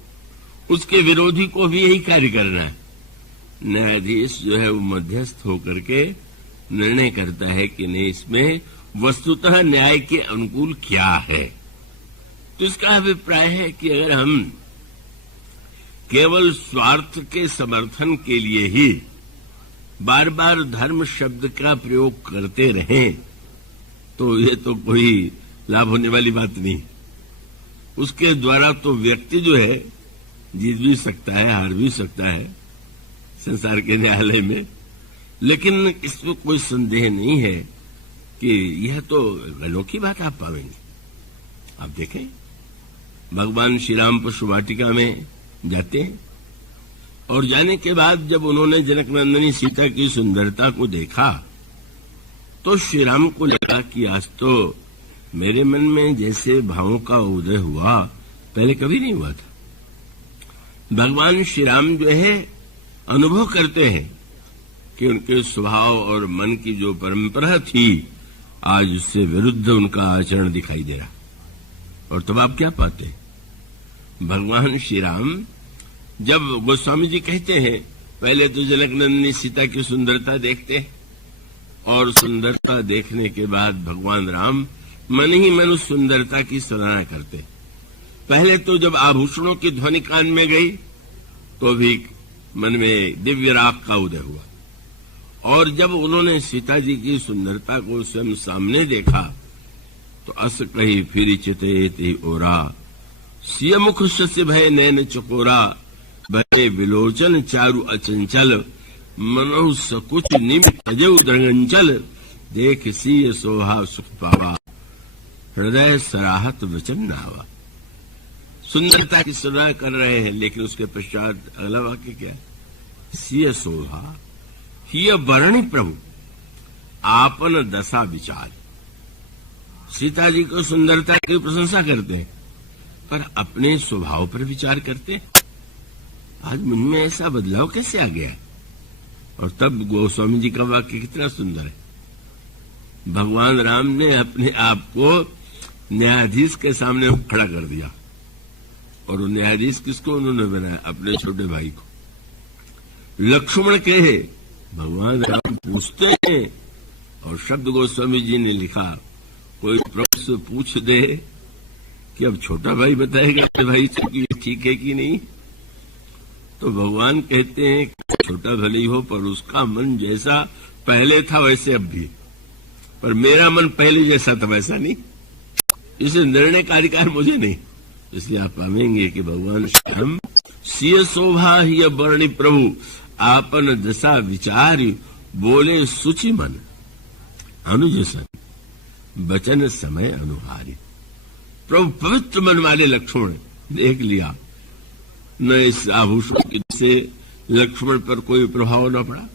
उसके विरोधी को भी यही कार्य करना है। न्यायाधीश जो है वो मध्यस्थ होकर के निर्णय करता है कि नहीं, इसमें वस्तुतः न्याय के अनुकूल क्या है। तो इसका अभिप्राय है कि अगर हम केवल स्वार्थ के समर्थन के लिए ही बार बार धर्म शब्द का प्रयोग करते रहें तो ये तो कोई लाभ होने वाली बात नहीं। उसके द्वारा तो व्यक्ति जो है जीत भी सकता है, हार भी सकता है संसार के न्यायालय में, लेकिन इसमें कोई संदेह नहीं है कि यह तो अनोखी बात आप पाएंगे। आप देखें, भगवान श्री राम पशु वाटिका में जाते हैं और जाने के बाद जब उन्होंने जनकनंदिनी सीता की सुंदरता को देखा तो श्री राम को लगा कि आज तो मेरे मन में जैसे भावों का उदय हुआ पहले कभी नहीं हुआ था। भगवान श्री राम जो है अनुभव करते हैं कि उनके स्वभाव और मन की जो परंपरा थी आज उससे विरुद्ध उनका आचरण दिखाई दे रहा। और तब आप क्या पाते हैं? भगवान श्री राम जब गोस्वामी जी कहते हैं पहले तो जनकनंदिनी सीता की सुंदरता देखते हैं और सुंदरता देखने के बाद भगवान राम मन ही मन उस सुंदरता की सराहना करते। पहले तो जब आभूषणों की ध्वनि कान में गई तो भी मन में दिव्य राग का उदय हुआ और जब उन्होंने सीता जी की सुंदरता को स्वयं सामने देखा तो अस कही फिर चिते ओरा सिय मुख शशि भय नैन चकोरा भय विलोचन चारु अचंचल मनो सकुच निमित अजय दृंगंचल देख सिय सोहा सुख पावा हृदय सराहत वचन नावा। सुंदरता की सराहना कर रहे हैं लेकिन उसके पश्चात अगला वाक्य क्या है? सिय सोहा हिय वर्णि प्रभु आपन दशा विचार। सीता जी को सुंदरता की प्रशंसा करते हैं पर अपने स्वभाव पर विचार करते हैं। आज मन में ऐसा बदलाव कैसे आ गया? और तब गोस्वामी जी का वाक्य कितना सुंदर है। भगवान राम ने अपने आप को न्यायाधीश के सामने खड़ा कर दिया, और न्यायाधीश किसको उन्होंने बनाया? अपने छोटे भाई को। लक्ष्मण कहे, भगवान राम पूछते हैं, और शब्द गोस्वामी जी ने लिखा, कोई प्रभु से पूछ दे कि अब छोटा भाई बताएगा अपने भाई से कि ये ठीक है कि नहीं, तो भगवान कहते हैं कि छोटा भले ही हो, पर उसका मन जैसा पहले था वैसे अब भी, पर मेरा मन पहले जैसा था वैसा नहीं, इसे निर्णय का अधिकार मुझे नहीं। इसलिए आप पाएंगे कि भगवान श्याम सिय शोभा ही वर्णि प्रभु आपन दशा विचार बोले सुचि मन अनुजसन बचन समय अनुहारी। प्रभु पवित्र मन वाले लक्ष्मण देख लिया, न इस आभूषण से लक्ष्मण पर कोई प्रभाव न पड़ा,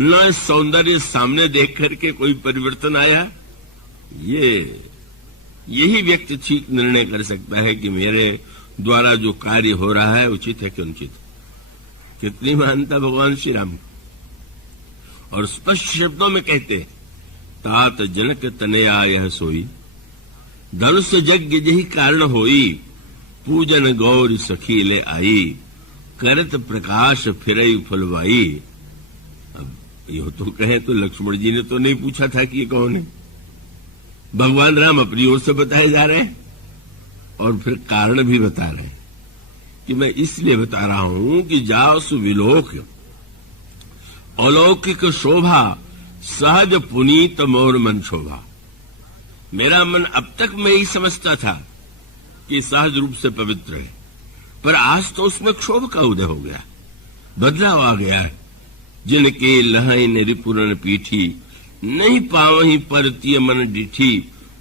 न इस सौंदर्य सामने देख करके कोई परिवर्तन आया। यही व्यक्ति ठीक निर्णय कर सकता है कि मेरे द्वारा जो कार्य हो रहा है उचित है कि अनुचित। कितनी मानता भगवान श्री राम, और स्पष्ट शब्दों में कहते, तात जनक तनया यह सोई धनुष यज्ञ यही कारण होई पूजन गौर सखी ले आई करत प्रकाश फिरई फलवाई। अब यो तो कहे तो लक्ष्मण जी ने तो नहीं पूछा था कि ये कौन है, भगवान राम अपनी ओर से बताए जा रहे हैं, और फिर कारण भी बता रहे हैं कि मैं इसलिए बता रहा हूं कि जासु विलोक अलौकिक शोभा सहज पुनीत मोर मन शोभा। मेरा मन अब तक मैं ही समझता था कि सहज रूप से पवित्र है, पर आज तो उसमें क्षोभ का उदय हो गया, बदलाव आ गया है। जिनके लहन रिपुरन पीठी नहीं पावही परतीय मन डिठी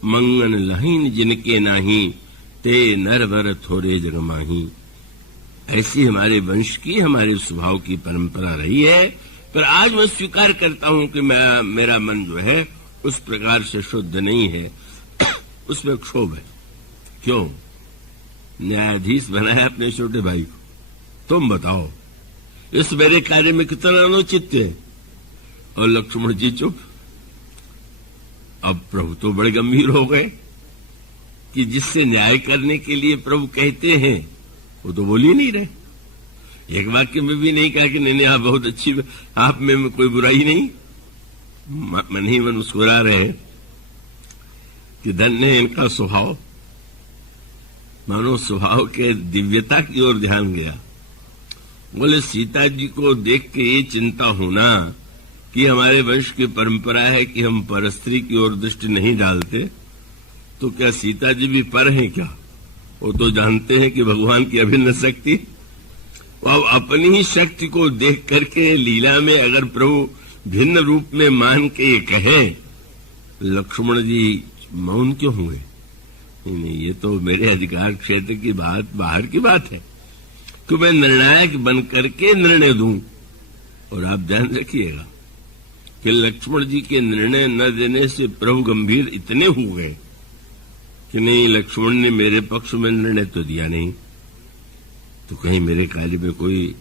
मंगन लहीन जिनके नाही ते नरवर थोड़े जगमाही। ऐसी हमारे वंश की, हमारे स्वभाव की परंपरा रही है, पर आज मैं स्वीकार करता हूं कि मेरा मन जो है उस प्रकार से शुद्ध नहीं है, उसमें क्षोभ है। क्यों? न्यायाधीश बनाया अपने छोटे भाई को, तुम बताओ इस मेरे कार्य में कितना अनुचित है। और लक्ष्मण जी चुप। अब प्रभु तो बड़े गंभीर हो गए कि जिससे न्याय करने के लिए प्रभु कहते हैं वो तो बोल ही नहीं रहे, एक वाक्य में भी नहीं कहा कि नहीं आप बहुत अच्छी, आप में कोई बुराई नहीं, मन ही मन मुस्कुरा रहे हैं कि धन्य है इनका स्वभाव। मानो स्वभाव के दिव्यता की ओर ध्यान गया। बोले सीता जी को देख के ये चिंता होना कि हमारे वंश की परंपरा है कि हम परस्त्री की ओर दृष्टि नहीं डालते, तो क्या सीता जी भी पर हैं क्या? वो तो जानते हैं कि भगवान की अभिन्न शक्ति, अब अपनी ही शक्ति को देख करके लीला में अगर प्रभु भिन्न रूप में मान के ये कहें, लक्ष्मण जी मौन क्यों हुए? नहीं, ये तो मेरे अधिकार क्षेत्र की बात, बाहर की बात है कि मैं निर्णायक बन करके निर्णय दूं। और आप ध्यान रखिएगा कि लक्ष्मण जी के निर्णय न देने से प्रभु गंभीर इतने हो गए कि नहीं, लक्ष्मण ने मेरे पक्ष में निर्णय तो दिया नहीं, तो कहीं मेरे कार्य में कोई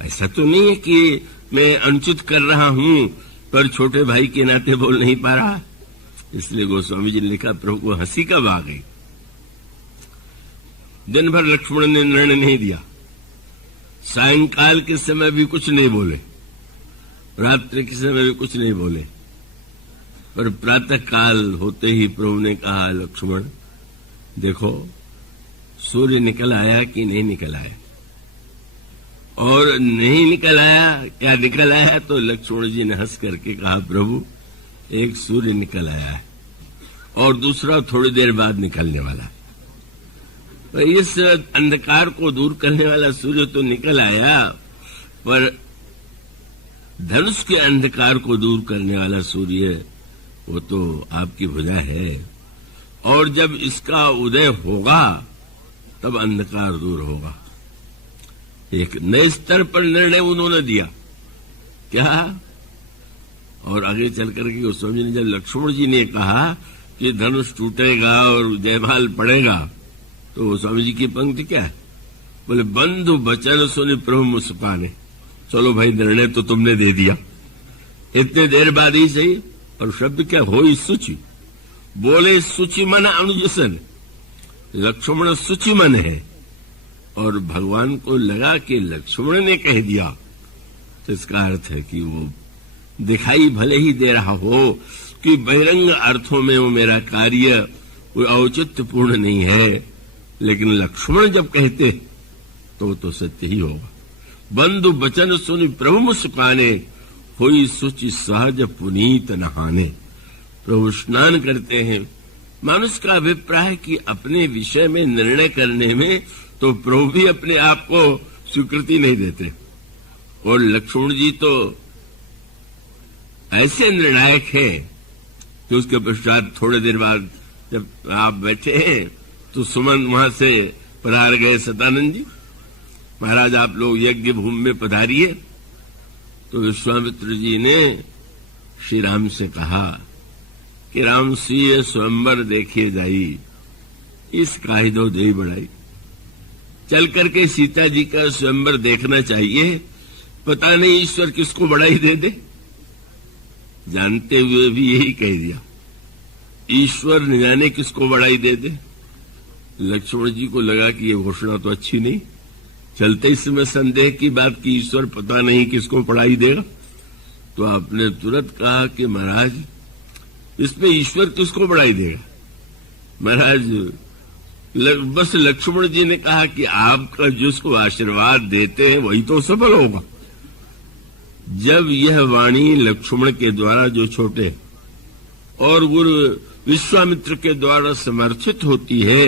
ऐसा तो नहीं है कि मैं अनुचित कर रहा हूं पर छोटे भाई के नाते बोल नहीं पा रहा। इसलिए गोस्वामी जी ने लिखा, प्रभु को हंसी कब आ गई। दिन भर लक्ष्मण ने निर्णय नहीं दिया, सायंकाल के समय भी कुछ नहीं बोले, रात्रि के समय भी कुछ नहीं बोले, पर प्रातः काल होते ही प्रभु ने कहा, लक्ष्मण देखो सूर्य निकल आया कि नहीं निकल आया, और नहीं निकल आया क्या निकल आया? तो लक्ष्मण जी ने हंस करके कहा, प्रभु एक सूर्य निकल आया है और दूसरा थोड़ी देर बाद निकलने वाला। तो इस अंधकार को दूर करने वाला सूर्य तो निकल आया, पर धनुष के अंधकार को दूर करने वाला सूर्य वो तो आपकी भुजा है, और जब इसका उदय होगा तब अंधकार दूर होगा। एक नए स्तर पर निर्णय उन्होंने दिया क्या? और आगे चल करके गोस्वामी जी ने, जब लक्ष्मण जी ने कहा कि धनुष टूटेगा और जयमाल पड़ेगा, तो गोस्वामी जी की पंक्ति क्या है? बोले, बंधु बचन सुनि प्रभु मुस्काने चलो भाई निर्णय तो तुमने दे दिया, इतने देर बाद ही सही। और शब्द क्या हो सुचि, बोले सुचि मन अनुजसन, लक्ष्मण सुचि मन है। और भगवान को लगा कि लक्ष्मण ने कह दिया, तो इसका अर्थ है कि वो दिखाई भले ही दे रहा हो कि बहिरंग अर्थों में वो मेरा कार्य वो औचित्यपूर्ण नहीं है, लेकिन लक्ष्मण जब कहते तो सत्य ही होगा। बंधु बचन सुनि प्रभु मुस्काने, होई सुचि सहज पुनीत नहाने। प्रभु स्नान करते हैं। मानुष का अभिप्राय है कि अपने विषय में निर्णय करने में तो प्रभु भी अपने आप को स्वीकृति नहीं देते, और लक्ष्मण जी तो ऐसे निर्णायक हैं कि उसके पश्चात थोड़े देर बाद जब आप बैठे हैं तो सुमन वहां से पधार गए। सदानंद जी, महाराज आप लोग यज्ञ भूमि में पधारिए। तो विश्वामित्र जी ने श्री राम से कहा कि राम सिंह स्वयंवर देखिए जाई, इस काहिदो दे बढ़ाई। चल करके सीता जी का स्वयंवर देखना चाहिए, पता नहीं ईश्वर किसको बढ़ाई दे दे। जानते हुए भी यही कह दिया, ईश्वर न जाने किसको बढ़ाई दे दे। लक्ष्मण जी को लगा कि ये घोषणा तो अच्छी नहीं, चलते इस समय संदेह की बात कि ईश्वर पता नहीं किसको बढ़ाई देगा। तो आपने तुरंत कहा कि महाराज इसमें ईश्वर किसको बढ़ाई देगा। महाराज बस लक्ष्मण जी ने कहा कि आपका जिसको आशीर्वाद देते हैं वही तो सफल होगा। जब यह वाणी लक्ष्मण के द्वारा जो छोटे और गुरु विश्वामित्र के द्वारा समर्थित होती है,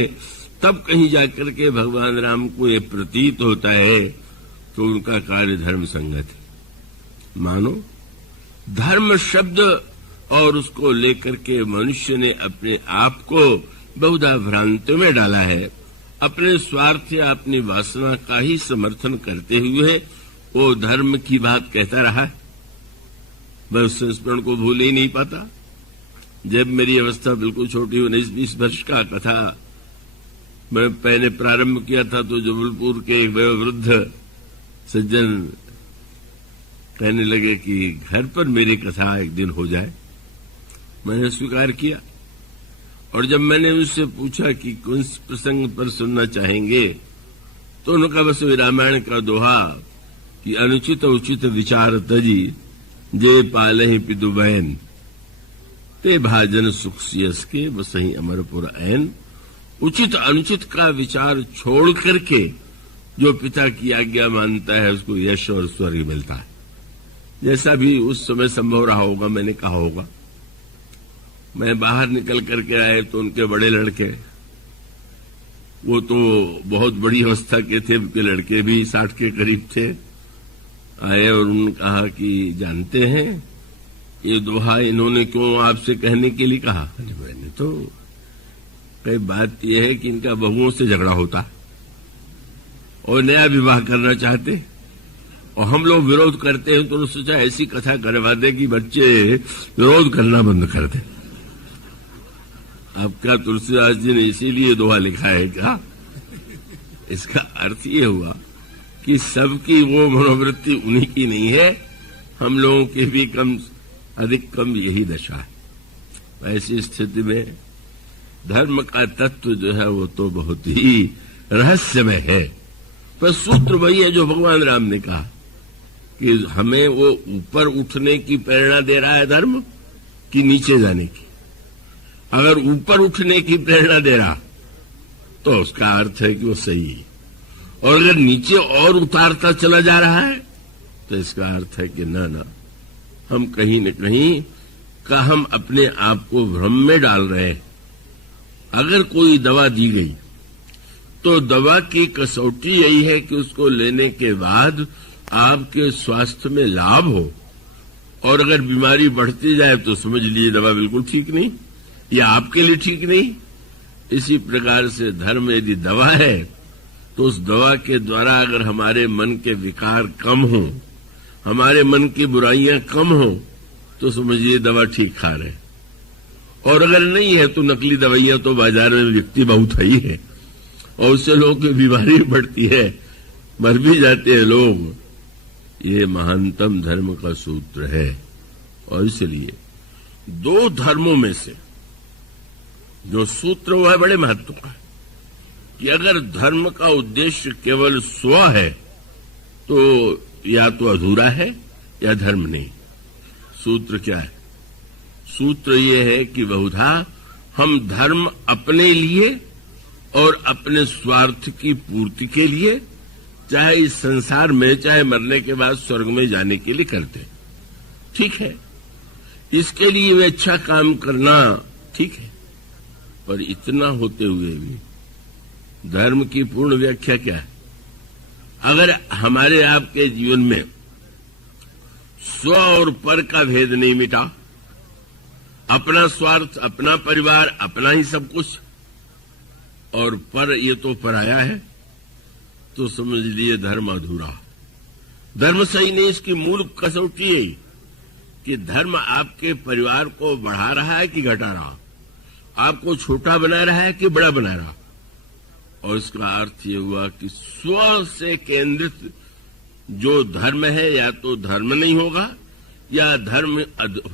तब कहीं जाकर के भगवान राम को यह प्रतीत होता है कि उनका कार्य धर्म संगत है। मानो धर्म शब्द और उसको लेकर के मनुष्य ने अपने आप को बहुधा भ्रांतियों में डाला है। अपने स्वार्थ या अपनी वासना का ही समर्थन करते हुए वो धर्म की बात कहता रहा है। मैं उस संस्मरण को भूल ही नहीं पाता। जब मेरी अवस्था बिल्कुल छोटी 19-20 वर्ष का कथा मैं पहले प्रारंभ किया था, तो जबलपुर के एक वयोवृद्ध सज्जन कहने लगे कि घर पर मेरी कथा एक दिन हो जाए। मैंने स्वीकार किया, और जब मैंने उनसे पूछा कि कौन से प्रसंग पर सुनना चाहेंगे, तो उनका बस रामायण का दोहा कि अनुचित उचित विचार तजी जे पालहि पितु बहन, ते भाजन सुख सियस के बसहि अमरपुर ऐन। उचित अनुचित का विचार छोड़ करके जो पिता की आज्ञा मानता है उसको यश और स्वर्ग मिलता है। जैसा भी उस समय संभव रहा होगा, मैंने कहा होगा। मैं बाहर निकल करके आए तो उनके बड़े लड़के, वो तो बहुत बड़ी अवस्था के थे, उनके लड़के भी 60 के करीब थे, आए और उन्होंने कहा कि जानते हैं ये दोहा इन्होंने क्यों आपसे कहने के लिए कहा। मैंने तो कई बात यह है कि इनका बहुओं से झगड़ा होता और नया विवाह करना चाहते, और हम लोग विरोध करते हैं। तो उन्होंने सोचा ऐसी कथा करवा दे कि बच्चे विरोध करना बंद कर दे। अब क्या तुलसीदास जी ने इसीलिए दोहा लिखा है क्या? इसका अर्थ ये हुआ कि सबकी वो मनोवृत्ति उन्हीं की नहीं है, हम लोगों की भी कम अधिक कम यही दशा है। ऐसी स्थिति में धर्म का तत्व जो है वो तो बहुत ही रहस्यमय है। पर सूत्र वही है जो भगवान राम ने कहा कि हमें वो ऊपर उठने की प्रेरणा दे रहा है धर्म कि नीचे जाने की। अगर ऊपर उठने की प्रेरणा दे रहा तो उसका अर्थ है कि वो सही है, और अगर नीचे और उतारता चला जा रहा है तो इसका अर्थ है कि ना हम कहीं न कहीं का हम अपने आप को भ्रम में डाल रहे हैं। अगर कोई दवा दी गई तो दवा की कसौटी यही है कि उसको लेने के बाद आपके स्वास्थ्य में लाभ हो, और अगर बीमारी बढ़ती जाए तो समझ लीजिए दवा बिल्कुल ठीक नहीं या आपके लिए ठीक नहीं। इसी प्रकार से धर्म यदि दवा है तो उस दवा के द्वारा अगर हमारे मन के विकार कम हो, हमारे मन की बुराइयां कम हो, तो समझिए दवा ठीक खा रहे। और अगर नहीं है तो नकली दवाइयां तो बाजार में बिकती बहुत ही है, और उससे लोगों की बीमारी बढ़ती है, मर भी जाते हैं लोग। ये महानतम धर्म का सूत्र है। और इसलिए दो धर्मों में से जो सूत्र वो है बड़े महत्व का, कि अगर धर्म का उद्देश्य केवल स्व है तो या तो अधूरा है या धर्म नहीं। सूत्र क्या है? सूत्र ये है कि बहुधा हम धर्म अपने लिए और अपने स्वार्थ की पूर्ति के लिए, चाहे इस संसार में चाहे मरने के बाद स्वर्ग में जाने के लिए करते हैं। ठीक है, इसके लिए वे अच्छा काम करना ठीक है, पर इतना होते हुए भी धर्म की पूर्ण व्याख्या क्या है? अगर हमारे आपके जीवन में स्व और पर का भेद नहीं मिटा, अपना स्वार्थ, अपना परिवार, अपना ही सब कुछ, और पर ये तो पराया है, तो समझ लिए धर्म अधूरा। धर्म सही नहीं। इसकी मूल कसौटी है कि धर्म आपके परिवार को बढ़ा रहा है कि घटा रहा, आपको छोटा बना रहा है कि बड़ा बना रहा। और इसका अर्थ ये हुआ कि स्व से केंद्रित जो धर्म है या तो धर्म नहीं होगा या धर्म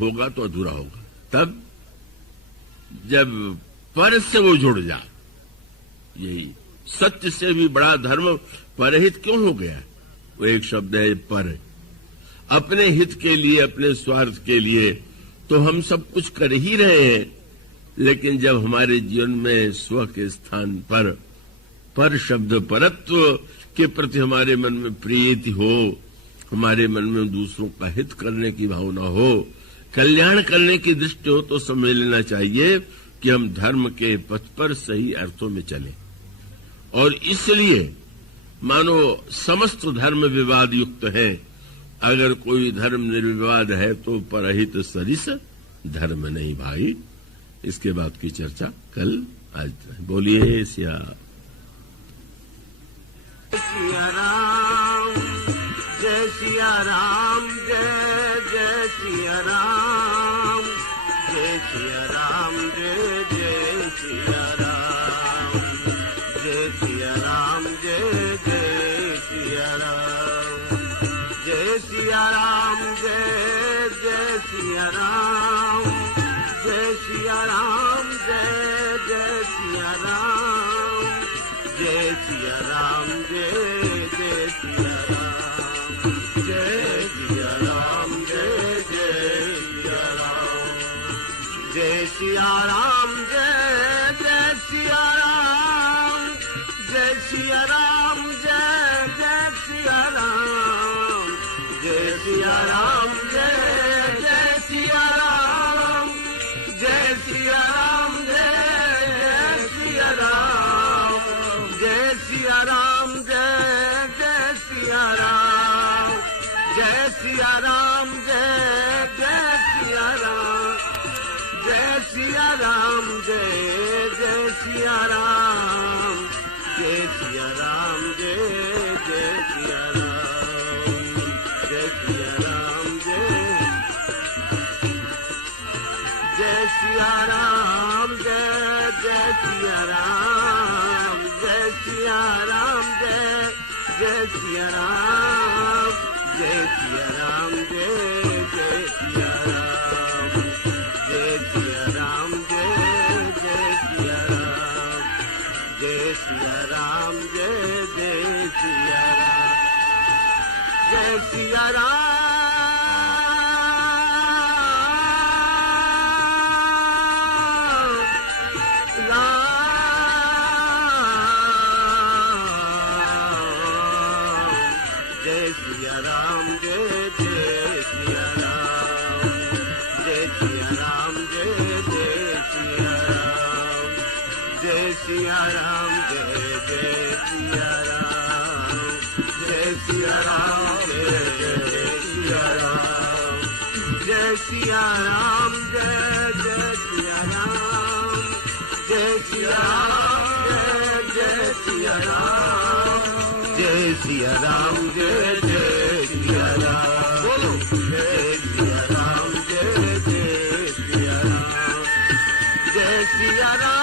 होगा तो अधूरा होगा। तब जब पर से वो जुड़ जाए, यही सत्य से भी बड़ा धर्म परहित क्यों हो गया? वो एक शब्द है पर। अपने हित के लिए, अपने स्वार्थ के लिए तो हम सब कुछ कर ही रहे हैं, लेकिन जब हमारे जीवन में स्व के स्थान पर शब्द परत्व के प्रति हमारे मन में प्रीति हो, हमारे मन में दूसरों का हित करने की भावना हो, कल्याण करने की दृष्टि हो, तो समझ लेना चाहिए कि हम धर्म के पथ पर सही अर्थों में चले। और इसलिए मानो समस्त धर्म विवाद युक्त है। अगर कोई धर्म निर्विवाद है तो परहित सरिस धर्म नहीं भाई। इसके बाद की चर्चा कल आज। बोलिए सिया राम, जय सिया राम, जय जय सिया राम, जय सिया राम, जय जय सिया राम, जय सिया राम, जय जय सिया राम, जय सिया राम, जय जय सिया राम, जय सिया राम, जय जय सिया राम, जय सिया राम, जय जय सिया राम, जय सिया राम, जय जय सिया राम, जय सिया राम, जय जय सिया राम, जय सिया राम, जय जय सिया राम, जय सिया राम, जय जय सिया राम, जय सिया राम, जय सिया राम, जय सिया राम, जय जय सिया राम, जय सिया राम, जय जय सिया राम, जय सिया राम, जय जय सिया राम, जय सिया राम, जय जय सिया राम, जय सिया राम, जय सिया राम, जय जय सिया राम, जय सिया राम, जय जय सिया राम, जय सिया राम, जय जय सिया राम, जय सिया राम, जय जय सिया राम, जय सिया राम, जय जय सिया राम, जय सिया राम, जय सिया राम, जय जय सिया राम, जय सिया राम, जय जय सिया राम, जय सिया राम, जय जय सिया राम, जय सिया राम, जय जय सिया राम, जय सिया राम, जय जय सिया राम, जय सिया राम, जय जय सिया राम, जय सिया राम, जय जय सिया राम, बोलो जय सिया राम, जय जय सिया राम, जय सिया राम,